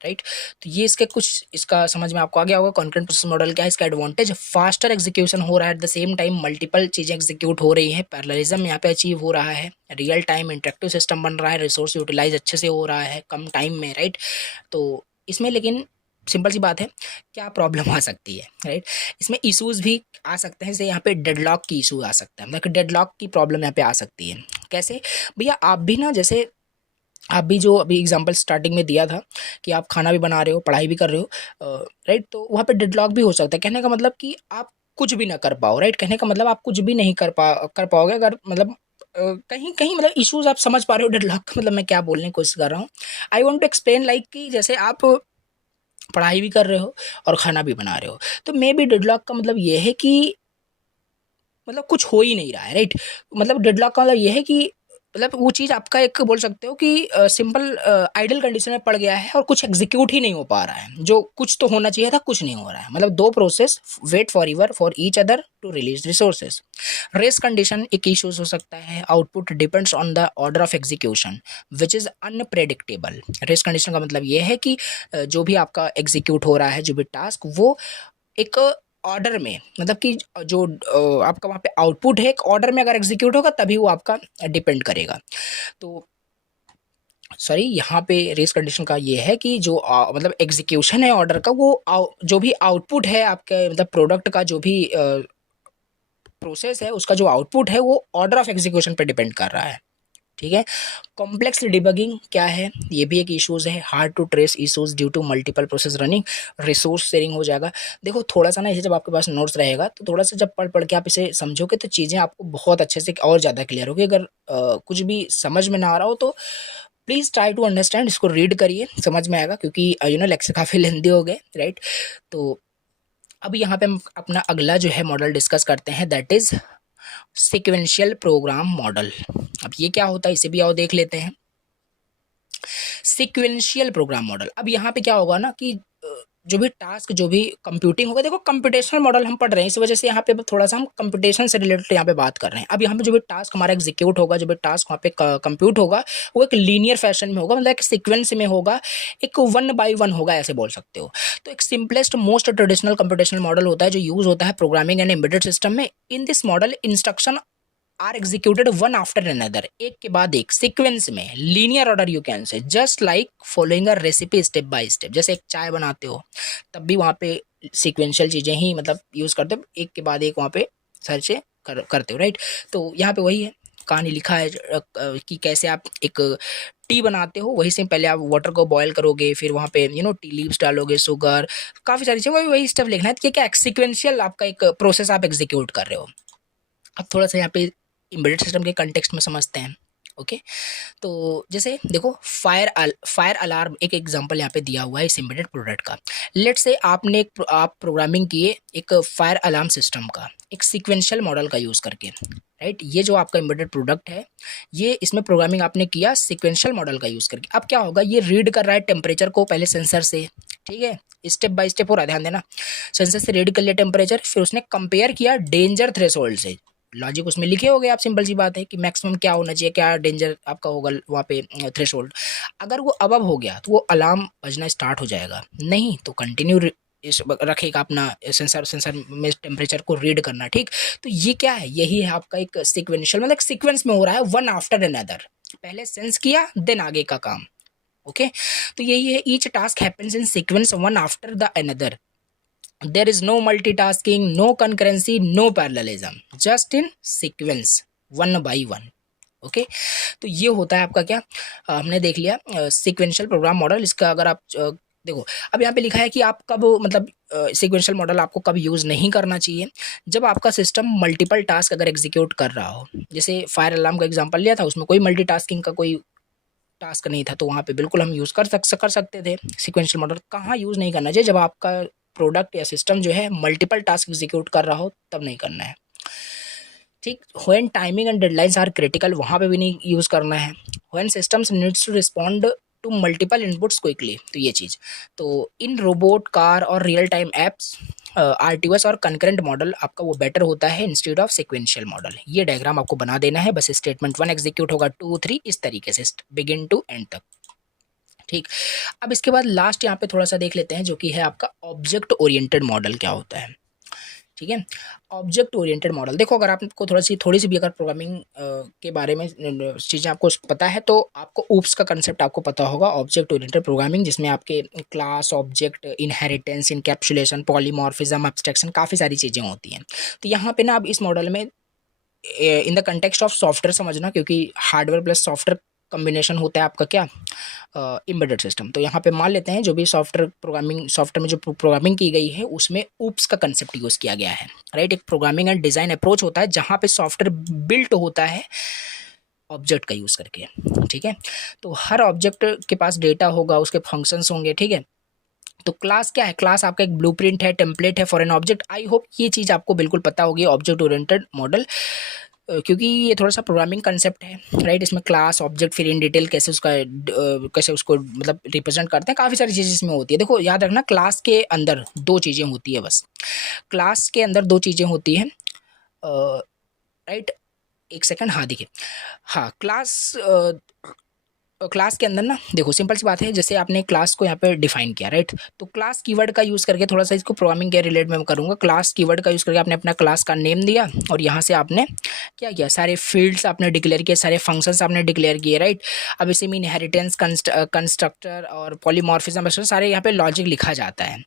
राइट। तो ये इसके कुछ इसका समझ में आपको आ गया होगा। कॉन्करेंट प्रोसेस मॉडल क्या है, इसका एडवांटेज, फास्टर एग्जीक्यूशन हो रहा है, eight the same time multiple चीज़ें एग्जीक्यूट हो रही हैं, पैरेललिज्म यहाँ पे अचीव हो रहा है, रियल टाइम इंटरेक्टिव सिस्टम बन रहा है, रिसोर्स यूटिलाइज अच्छे से हो रहा है कम टाइम में, राइट। तो इसमें लेकिन सिंपल सी बात है, क्या प्रॉब्लम आ सकती है, राइट। इसमें इश्यूज भी आ सकते हैं, जैसे यहाँ पे डेडलॉक की इशू आ सकता है, मतलब डेडलॉक की प्रॉब्लम यहाँ पे आ सकती है। कैसे भैया, आप भी ना, जैसे आप भी जो अभी एग्जांपल स्टार्टिंग में दिया था कि आप खाना भी बना रहे हो, पढ़ाई भी कर रहे हो, राइट। तो वहाँ पे डेडलॉक भी हो सकता है। कहने का मतलब कि आप कुछ भी ना कर पाओ, राइट। कहने का मतलब आप कुछ भी नहीं कर पाओगे अगर मतलब कहीं कहीं मतलब इश्यूज आप समझ पा रहे हो। डेडलॉक का मतलब मैं क्या बोलने की कोशिश कर रहा हूँ, I want to explain, like कि जैसे आप पढ़ाई भी कर रहे हो और खाना भी बना रहे हो, तो मे बी डेडलॉक का मतलब ये है कि मतलब कुछ हो ही नहीं रहा है, राइट। मतलब डेडलॉक का मतलब ये है कि मतलब वो चीज़ आपका एक बोल सकते हो कि सिंपल आइडल कंडीशन में पड़ गया है और कुछ एग्जीक्यूट ही नहीं हो पा रहा है। जो कुछ तो होना चाहिए था, कुछ नहीं हो रहा है। मतलब दो process wait for each other to release resources. Race condition एक इशूज हो सकता है। Output depends on the order of execution which is unpredictable. Race condition का मतलब ये है कि जो भी आपका एग्जीक्यूट हो रहा है, जो भी टास्क, वो एक ऑर्डर में, मतलब कि जो आपका वहाँ पे आउटपुट है एक ऑर्डर में अगर एग्जीक्यूट होगा तभी वो आपका डिपेंड करेगा। तो सॉरी, यहाँ पे रेस कंडीशन का ये है कि जो मतलब एग्जीक्यूशन है ऑर्डर का, वो जो भी आउटपुट है आपके मतलब प्रोडक्ट का, जो भी प्रोसेस है उसका जो आउटपुट है वो ऑर्डर ऑफ एग्जीक्यूशन पे डिपेंड कर रहा है। ठीक है। कॉम्प्लेक्स डिबगिंग क्या है, ये भी एक इश्यूज है। Hard to trace issues due to multiple process running, resource sharing हो जाएगा। देखो थोड़ा सा ना इसे जब आपके पास नोट्स रहेगा तो थोड़ा सा जब पढ़ पढ़ के आप इसे समझोगे तो चीज़ें आपको बहुत अच्छे से और ज़्यादा क्लियर होगी। अगर कुछ भी समझ में ना आ रहा हो तो प्लीज़ ट्राई टू अंडरस्टैंड, इसको रीड करिए, समझ में आएगा, क्योंकि लेक्चर काफ़ी लेंदी हो गए, राइट। तो अब यहाँ पे हम अपना अगला जो है मॉडल डिस्कस करते हैं, that is sequential program model. अब ये क्या होता है इसे भी आओ देख लेते हैं। सीक्वेंशियल प्रोग्राम मॉडल, अब यहाँ पे क्या होगा ना कि जो भी टास्क, जो भी कंप्यूटिंग होगा, देखो कंप्यूटेशनल मॉडल हम पढ़ रहे हैं, इस वजह से यहाँ पे थोड़ा सा हम कंप्यूटेशन से रिलेटेड यहाँ पे बात कर रहे हैं। अब यहाँ पे जो भी टास्क हमारा एग्जीक्यूट होगा, जो भी टास्क वहाँ पे कंप्यूट होगा, वो एक लीनियर फैशन में होगा, मतलब एक सीक्वेंस में होगा, एक 1 by 1 होगा, ऐसे बोल सकते हो। तो एक simplest most traditional computational model होता है जो यूज होता है प्रोग्रामिंग एंड एम्बेडेड सिस्टम में। In this model instruction are executed one after another, एक के बाद एक सीक्वेंस में, linear order you can say, just like following a recipe step by step. जैसे एक चाय बनाते हो तब भी वहाँ पे सीक्वेंशियल चीज़ें ही मतलब यूज़ करते हो, एक के बाद एक वहाँ पे सर्च करते हो, राइट। तो यहाँ पे वही है, कहानी लिखा है कि कैसे आप एक टी बनाते हो, वही से पहले आप वाटर को बॉयल करोगे, फिर वहाँ पे टी लीव्स डालोगे, शुगर, काफ़ी सारी चीज़ें, वही वही स्टेप लिखना है कि क्या सीक्वेंशियल आपका एक प्रोसेस आप एग्जीक्यूट कर रहे हो। अब थोड़ा सा यहाँ पे एम्बेडेड सिस्टम के कंटेक्स्ट में समझते हैं, ओके। तो जैसे देखो फायर अलार्म एक एग्जांपल यहाँ पे दिया हुआ है इस एम्बेडेड प्रोडक्ट का। लेट्स से आपने आप प्रोग्रामिंग किए एक फायर अलार्म सिस्टम का एक सीक्वेंशियल मॉडल का यूज़ करके, राइट। ये जो आपका एम्बेडेड प्रोडक्ट है, ये इसमें प्रोग्रामिंग आपने किया सीक्वेंशियल मॉडल का यूज़ करके। अब क्या होगा, ये रीड कर रहा है टेम्परेचर को पहले सेंसर से, ठीक है, स्टेप बाय स्टेप हो रहा है, ध्यान देना। सेंसर से रीड कर लिया टेम्परेचर, फिर उसने कंपेयर किया डेंजर थ्रेशोल्ड से। लॉजिक उसमें लिखे होगे आप, सिंपल सी बात है कि मैक्सिमम क्या होना चाहिए, क्या डेंजर आपका होगा वहाँ पे थ्रेशोल्ड। अगर वो अबव हो गया तो वो अलार्म बजना स्टार्ट हो जाएगा, नहीं तो कंटिन्यू रखेगा अपना सेंसर में टेम्परेचर को रीड करना, ठीक। तो ये क्या है, यही है आपका एक सीक्वेंशियल, मतलब सीक्वेंस में हो रहा है, वन आफ्टर अनदर, पहले सेंस किया देन आगे का काम, ओके। तो यही है, each task happens in sequence one after the another, there is no multitasking, no concurrency, no parallelism, just in sequence, one by one, okay. तो ये होता है आपका क्या, हमने देख लिया सीक्वेंशियल प्रोग्राम मॉडल। इसका अगर आप देखो, अब यहाँ पे लिखा है कि आप कब मतलब सीक्वेंशियल मॉडल आपको कब यूज़ नहीं करना चाहिए, जब आपका सिस्टम मल्टीपल टास्क अगर एग्जीक्यूट कर रहा हो। जैसे फायर अलार्म का एग्जांपल लिया था, उसमें कोई मल्टीटास्किंग का कोई टास्क नहीं था, तो वहाँ पे बिल्कुल हम यूज़ कर सकते थे सीक्वेंशियल मॉडल। कहाँ यूज़ नहीं करना चाहिए, जब आपका प्रोडक्ट या सिस्टम जो है मल्टीपल टास्क एग्जीक्यूट कर रहा हो तब नहीं करना है, ठीक। When timing and deadlines are critical, वहाँ पे भी नहीं यूज़ करना है। When systems needs to respond to multiple inputs quickly, तो ये चीज़। तो इन रोबोट, कार और रियल टाइम एप्स आरटीओएस और कंकरेंट मॉडल आपका वो बेटर होता है इंस्टेड ऑफ सीक्वेंशियल मॉडल। ये डायग्राम आपको बना देना है, बस स्टेटमेंट 1 एग्जीक्यूट होगा, 2 3 इस तरीके से बिगिन टू एंड तक, ठीक। अब इसके बाद लास्ट यहाँ पे थोड़ा सा देख लेते हैं जो कि है आपका ऑब्जेक्ट ओरिएंटेड मॉडल क्या होता है, ठीक है। ऑब्जेक्ट ओरिएंटेड मॉडल, देखो अगर आपको थोड़ी सी भी अगर प्रोग्रामिंग के बारे में चीज़ें आपको पता है तो आपको ऊप्स का कंसेप्ट आपको पता होगा, ऑब्जेक्ट ओरिएंटेड प्रोग्रामिंग, जिसमें आपके class, object, inheritance, encapsulation, polymorphism, abstraction, काफ़ी सारी चीज़ें होती हैं। तो यहाँ पे ना अब इस मॉडल में in the context of software समझना, क्योंकि हार्डवेयर प्लस सॉफ्टवेयर कॉम्बिनेशन होता है आपका क्या, एम्बेडेड सिस्टम। तो यहाँ पे मान लेते हैं जो भी सॉफ्टवेयर में जो प्रोग्रामिंग की गई है उसमें ऊप्स का कंसेप्ट यूज़ किया गया है, राइट। एक प्रोग्रामिंग एंड डिज़ाइन अप्रोच होता है जहाँ पे सॉफ्टवेयर बिल्ट होता है ऑब्जेक्ट का यूज़ करके, ठीक है। तो हर ऑब्जेक्ट के पास डेटा होगा, उसके फंक्शंस होंगे, ठीक है। तो क्लास क्या है, क्लास आपका एक ब्लूप्रिंट है, टेम्पलेट है for an object. I hope ये चीज़ आपको बिल्कुल पता होगी ऑब्जेक्ट ओरिएंटेड मॉडल, क्योंकि ये थोड़ा सा प्रोग्रामिंग कंसेप्ट है, राइट। इसमें क्लास, ऑब्जेक्ट, फिर इन डिटेल कैसे उसको मतलब रिप्रेजेंट करते हैं, काफ़ी सारी चीज़ें इसमें होती है। देखो याद रखना, क्लास के अंदर दो चीज़ें होती है बस, क्लास के अंदर दो चीज़ें होती हैं, राइट। एक सेकंड, हाँ देखिए, हाँ क्लास के अंदर ना देखो सिंपल सी बात है, जैसे आपने क्लास को यहाँ पे डिफाइन किया, राइट। तो क्लास कीवर्ड का यूज़ करके थोड़ा सा इसको प्रोग्रामिंग के रिलेटेड में करूँगा। क्लास कीवर्ड का यूज़ करके आपने अपना क्लास का नेम दिया और यहाँ से आपने क्या किया, सारे फील्ड्स आपने डिक्लेयर किए, सारे फंक्शंस आपने डिक्लेयर किए, राइट। अब इसी में इनहेरिटेंस, कंस्ट्रक्टर और पॉलीमॉर्फिज्म सारे यहाँ पे लॉजिक लिखा जाता है।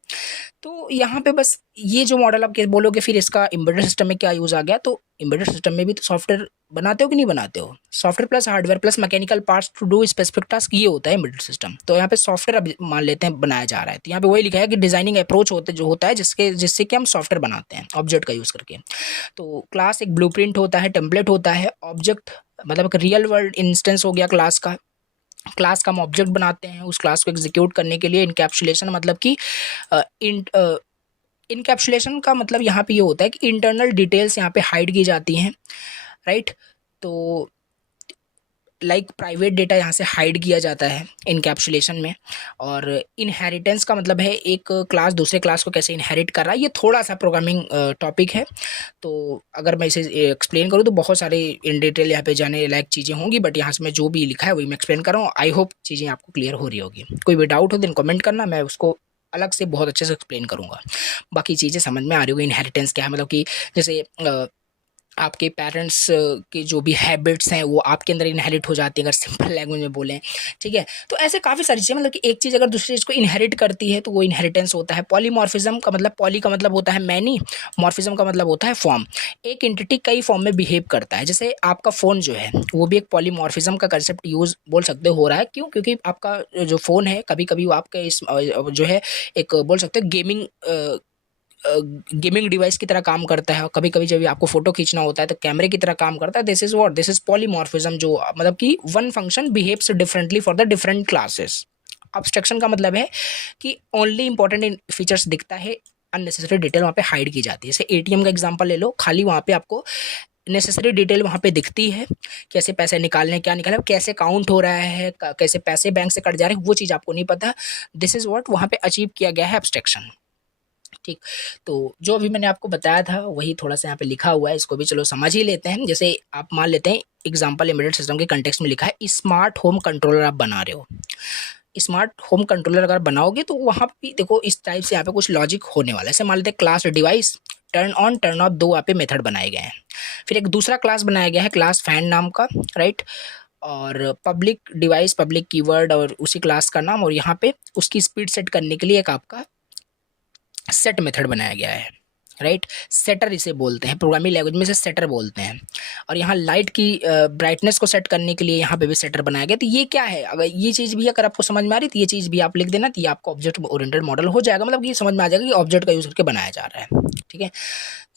तो यहाँ पे बस ये जो मॉडल आप बोलोगे फिर इसका एम्बेडेड सिस्टम में क्या यूज़ आ गया, तो एम्बेडेड सिस्टम में भी तो सॉफ्टवेयर बनाते हो कि नहीं बनाते हो? Software plus hardware plus mechanical parts to do specific task, ये होता है एम्बेडेड सिस्टम। तो यहाँ पे सॉफ्टवेयर अब मान लेते हैं बनाया जा रहा है, तो यहाँ पे वही लिखा है कि डिजाइनिंग अप्रोच होता है जो होता है जिससे कि हम सॉफ्टवेयर बनाते हैं ऑब्जेक्ट का यूज करके। तो क्लास एक ब्लूप्रिंट होता है, टेम्पलेट होता है, ऑब्जेक्ट मतलब एक रियल वर्ल्ड इंस्टेंस हो गया क्लास का। क्लास का हम ऑब्जेक्ट बनाते हैं उस क्लास को एग्जीक्यूट करने के लिए। इनकैप्सुलेशन मतलब कि इनकैप्सुलेशन का मतलब यहाँ पे ये होता है कि इंटरनल डिटेल्स यहाँ पे हाइड की जाती हैं, राइट। तो लाइक प्राइवेट डेटा यहाँ से हाइड किया जाता है इनकैप्सुलेशन में। और इनहेरिटेंस का मतलब है एक क्लास दूसरे क्लास को कैसे इनहेरिट कर रहा है। ये थोड़ा सा प्रोग्रामिंग टॉपिक है, तो अगर मैं इसे एक्सप्लेन करूँ तो बहुत सारे इन डिटेल यहाँ पे जाने लायक चीज़ें होंगी, बट यहाँ से मैं जो भी लिखा है वही मैं एक्सप्लेन कर रहा हूँ। आई होप चीज़ें आपको क्लियर हो रही होगी। कोई भी डाउट हो देन कमेंट करना, मैं उसको अलग से बहुत अच्छे से एक्सप्लेन करूँगा। बाकी चीज़ें समझ में आ रही होगी। इनहेरिटेंस क्या है, मतलब कि जैसे आपके पेरेंट्स के जो भी हैबिट्स हैं वो आपके अंदर इनहेरिट हो जाती है, अगर सिंपल लैंग्वेज में बोलें, ठीक है। तो ऐसे काफ़ी सारी चीज़ें, मतलब कि एक चीज़ अगर दूसरी चीज़ को इनहेरिट करती है तो वो इनहेरिटेंस होता है। पॉलीमॉर्फिज्म का मतलब, पॉली का मतलब होता है मैनी, मॉर्फिज्म का मतलब होता है फॉर्म। एक एंटिटी कई फॉर्म में बिहेव करता है। जैसे आपका फ़ोन जो है वो भी एक पॉलीमॉर्फिज्म का कंसेप्ट यूज़ बोल सकते हो रहा है। क्यों? क्योंकि आपका जो फ़ोन है कभी कभी वो आपके इस जो है एक बोल सकते हो गेमिंग डिवाइस की तरह काम करता है। कभी कभी जब आपको फोटो खींचना होता है तो कैमरे की तरह काम करता है। दिस इज पॉलीमॉर्फिज्म, जो मतलब कि one function behaves differently for the different classes. Abstraction का मतलब है कि ओनली इंपॉर्टेंट फीचर्स दिखता है, अननेसेसरी डिटेल वहाँ पे हाइड की जाती है। जैसे एटीएम का एग्जांपल ले लो, खाली वहाँ पे आपको नेसेसरी डिटेल वहाँ पे दिखती है, कैसे पैसे निकालने, क्या निकालना, कैसे काउंट हो रहा है, कैसे पैसे बैंक से कट जा रहे हैं, वो चीज़ आपको नहीं पता। दिस इज व्हाट वहाँ पे अचीव किया गया है, एब्स्ट्रक्शन। ठीक। तो जो अभी मैंने आपको बताया था वही थोड़ा सा यहाँ पे लिखा हुआ है, इसको भी चलो समझ ही लेते हैं। जैसे आप मान लेते हैं एग्जांपल, एम्बेडेड सिस्टम के कंटेक्स्ट में लिखा है स्मार्ट होम कंट्रोलर आप बना रहे हो। स्मार्ट होम कंट्रोलर अगर बनाओगे तो वहाँ भी देखो इस टाइप से यहाँ पे कुछ लॉजिक होने वाला है। जैसे मान लेते हैं class device, turn on turn off, दो यहाँ पे मेथड बनाए गए हैं। फिर एक दूसरा क्लास बनाया गया है क्लास फैन नाम का, राइट। और पब्लिक डिवाइस, पब्लिक कीवर्ड और उसी क्लास का नाम, और यहाँ पे उसकी स्पीड सेट करने के लिए एक आपका सेट मेथड बनाया गया है, राइट। सेटर इसे बोलते हैं, प्रोग्रामिंग लैंग्वेज में इसे सेटर बोलते हैं। और यहाँ लाइट की ब्राइटनेस को सेट करने के लिए यहाँ पे भी सेटर बनाया गया। तो ये क्या है, अगर ये चीज़ भी अगर आपको समझ में आ रही तो ये चीज़ भी आप लिख देना, तो ये आपको ऑब्जेक्ट ओरिएंटेड मॉडल हो जाएगा। मतलब ये समझ में आ जाएगा कि ऑब्जेक्ट का यूज करके बनाया जा रहा है, ठीक है।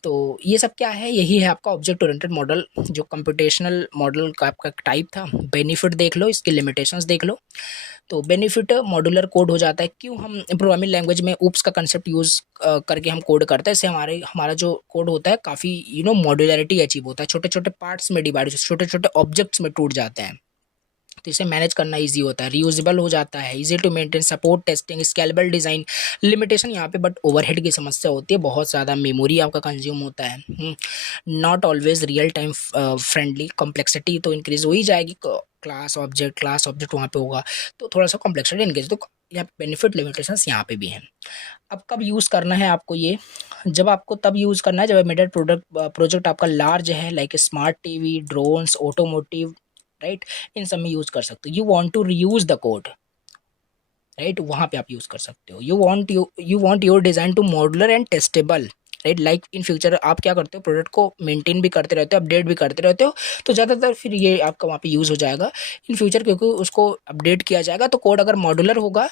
तो ये सब क्या है, यही है आपका ऑब्जेक्ट ओरिएंटेड मॉडल, जो कंप्यूटेशनल मॉडल का आपका टाइप था। बेनिफिट देख लो, इसके लिमिटेशंस देख लो। तो बेनिफिट मॉड्यूलर कोड हो जाता है। क्यों हम प्रोग्रामिंग लैंग्वेज में ऊप्स का कंसेप्ट यूज़ करके हम कोड करते हैं, इससे हमारा जो कोड होता है काफ़ी मॉड्यूलरिटी अचीव होता है। छोटे छोटे पार्ट्स में डिवाइड, छोटे छोटे ऑब्जेक्ट्स में टूट जाते हैं, तो इसे मैनेज करना इजी होता है। रीयूजेबल हो जाता है, easy to maintain, support testing, scalable design. Limitation यहाँ पे बट ओवरहेड की समस्या होती है, बहुत ज़्यादा मेमोरी आपका कंज्यूम होता है। Not always real time friendly, complexity तो इंक्रीज हो ही जाएगी, क्लास ऑब्जेक्ट वहाँ पे होगा तो थोड़ा सा कॉम्प्लेक्सिटी इंक्रीज। तो यहाँ बेनिफिट लिमिटेशंस यहाँ पे भी हैं। अब कब यूज़ करना है आपको ये, जब आपको तब यूज़ करना है जब एम्बेडेड प्रोजेक्ट आपका लार्ज है, like smart TV, drones, automotive, right. इन सब में यूज़ कर सकते हो। You want to reuse the code, right, वहाँ पे आप यूज़ कर सकते हो। You want your design to modular and testable, right. Like in future आप क्या करते हो, प्रोडक्ट को मेंटेन भी करते रहते हो, अपडेट भी करते रहते हो, तो ज़्यादातर फिर ये आपका वहाँ पे यूज़ हो जाएगा इन फ्यूचर, क्योंकि उसको अपडेट किया जाएगा। तो कोड अगर मॉडुलर होगा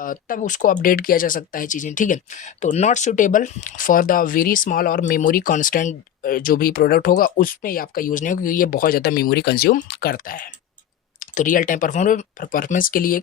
तब उसको अपडेट किया जा सकता है चीज़ें, ठीक है। तो not suitable for the very small और मेमोरी कॉन्स्टेंट, जो भी प्रोडक्ट होगा उसमें ये आपका यूज़ नहीं होगा, क्योंकि ये बहुत ज़्यादा मेमोरी कंज्यूम करता है। तो रियल टाइम परफॉर्मेंस के लिए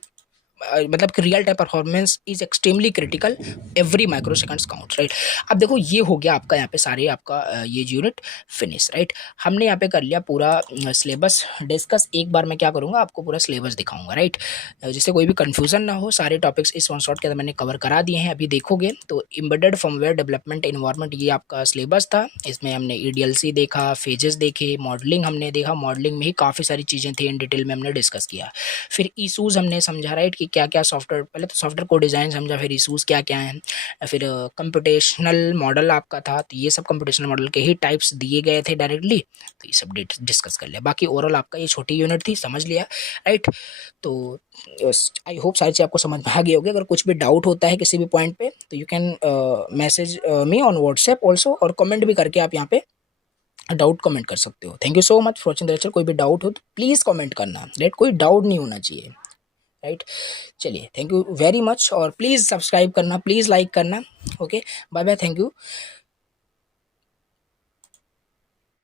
मतलब कि real time performance is extremely critical, every micro seconds count, right. अब देखो ये हो गया आपका यहाँ पे सारे आपका ये यूनिट फिनिश, राइट। हमने यहाँ पे कर लिया पूरा सिलेबस डिस्कस। एक बार मैं क्या करूँगा, आपको पूरा सिलेबस दिखाऊंगा, राइट, जिससे कोई भी कंफ्यूजन ना हो। सारे टॉपिक्स इस वन शॉट के अंदर मैंने कवर करा दिए हैं। अभी देखोगे तो एम्बेडेड फर्मवेयर डेवलपमेंट इन्वायरमेंट, ये आपका सिलेबस था। इसमें हमने ईडीएलसी देखा, फेजेस देखे, मॉडलिंग हमने देखा, मॉडलिंग में ही काफ़ी सारी चीज़ें थी, इन डिटेल में हमने डिस्कस किया। फिर इशूज़ हमने समझा, राइट, कि क्या क्या सॉफ्टवेयर, पहले तो सॉफ्टवेयर को डिज़ाइन समझा, फिर इशूज़ क्या क्या हैं। फिर कंप्यूटेशनल मॉडल आपका था, तो ये सब कंप्यूटेशनल मॉडल के ही टाइप्स दिए गए थे डायरेक्टली, तो ये सब डिस्कस कर लिया। बाकी ओवरऑल आपका ये छोटी यूनिट थी, समझ लिया, राइट। तो आई होप सारी चीज़ आपको समझ में आ गई होगी। अगर कुछ भी डाउट होता है किसी भी पॉइंट पे तो you can message me on WhatsApp also, और कमेंट भी करके आप यहाँ पे डाउट कमेंट कर सकते हो। Thank you so much for watching the lecture. कोई भी डाउट हो तो प्लीज़ कमेंट करना, राइट, कोई डाउट नहीं होना चाहिए, राइट। चलिए, थैंक यू वेरी मच, और प्लीज़ सब्सक्राइब करना, प्लीज़ लाइक करना। Okay, bye bye, thank you.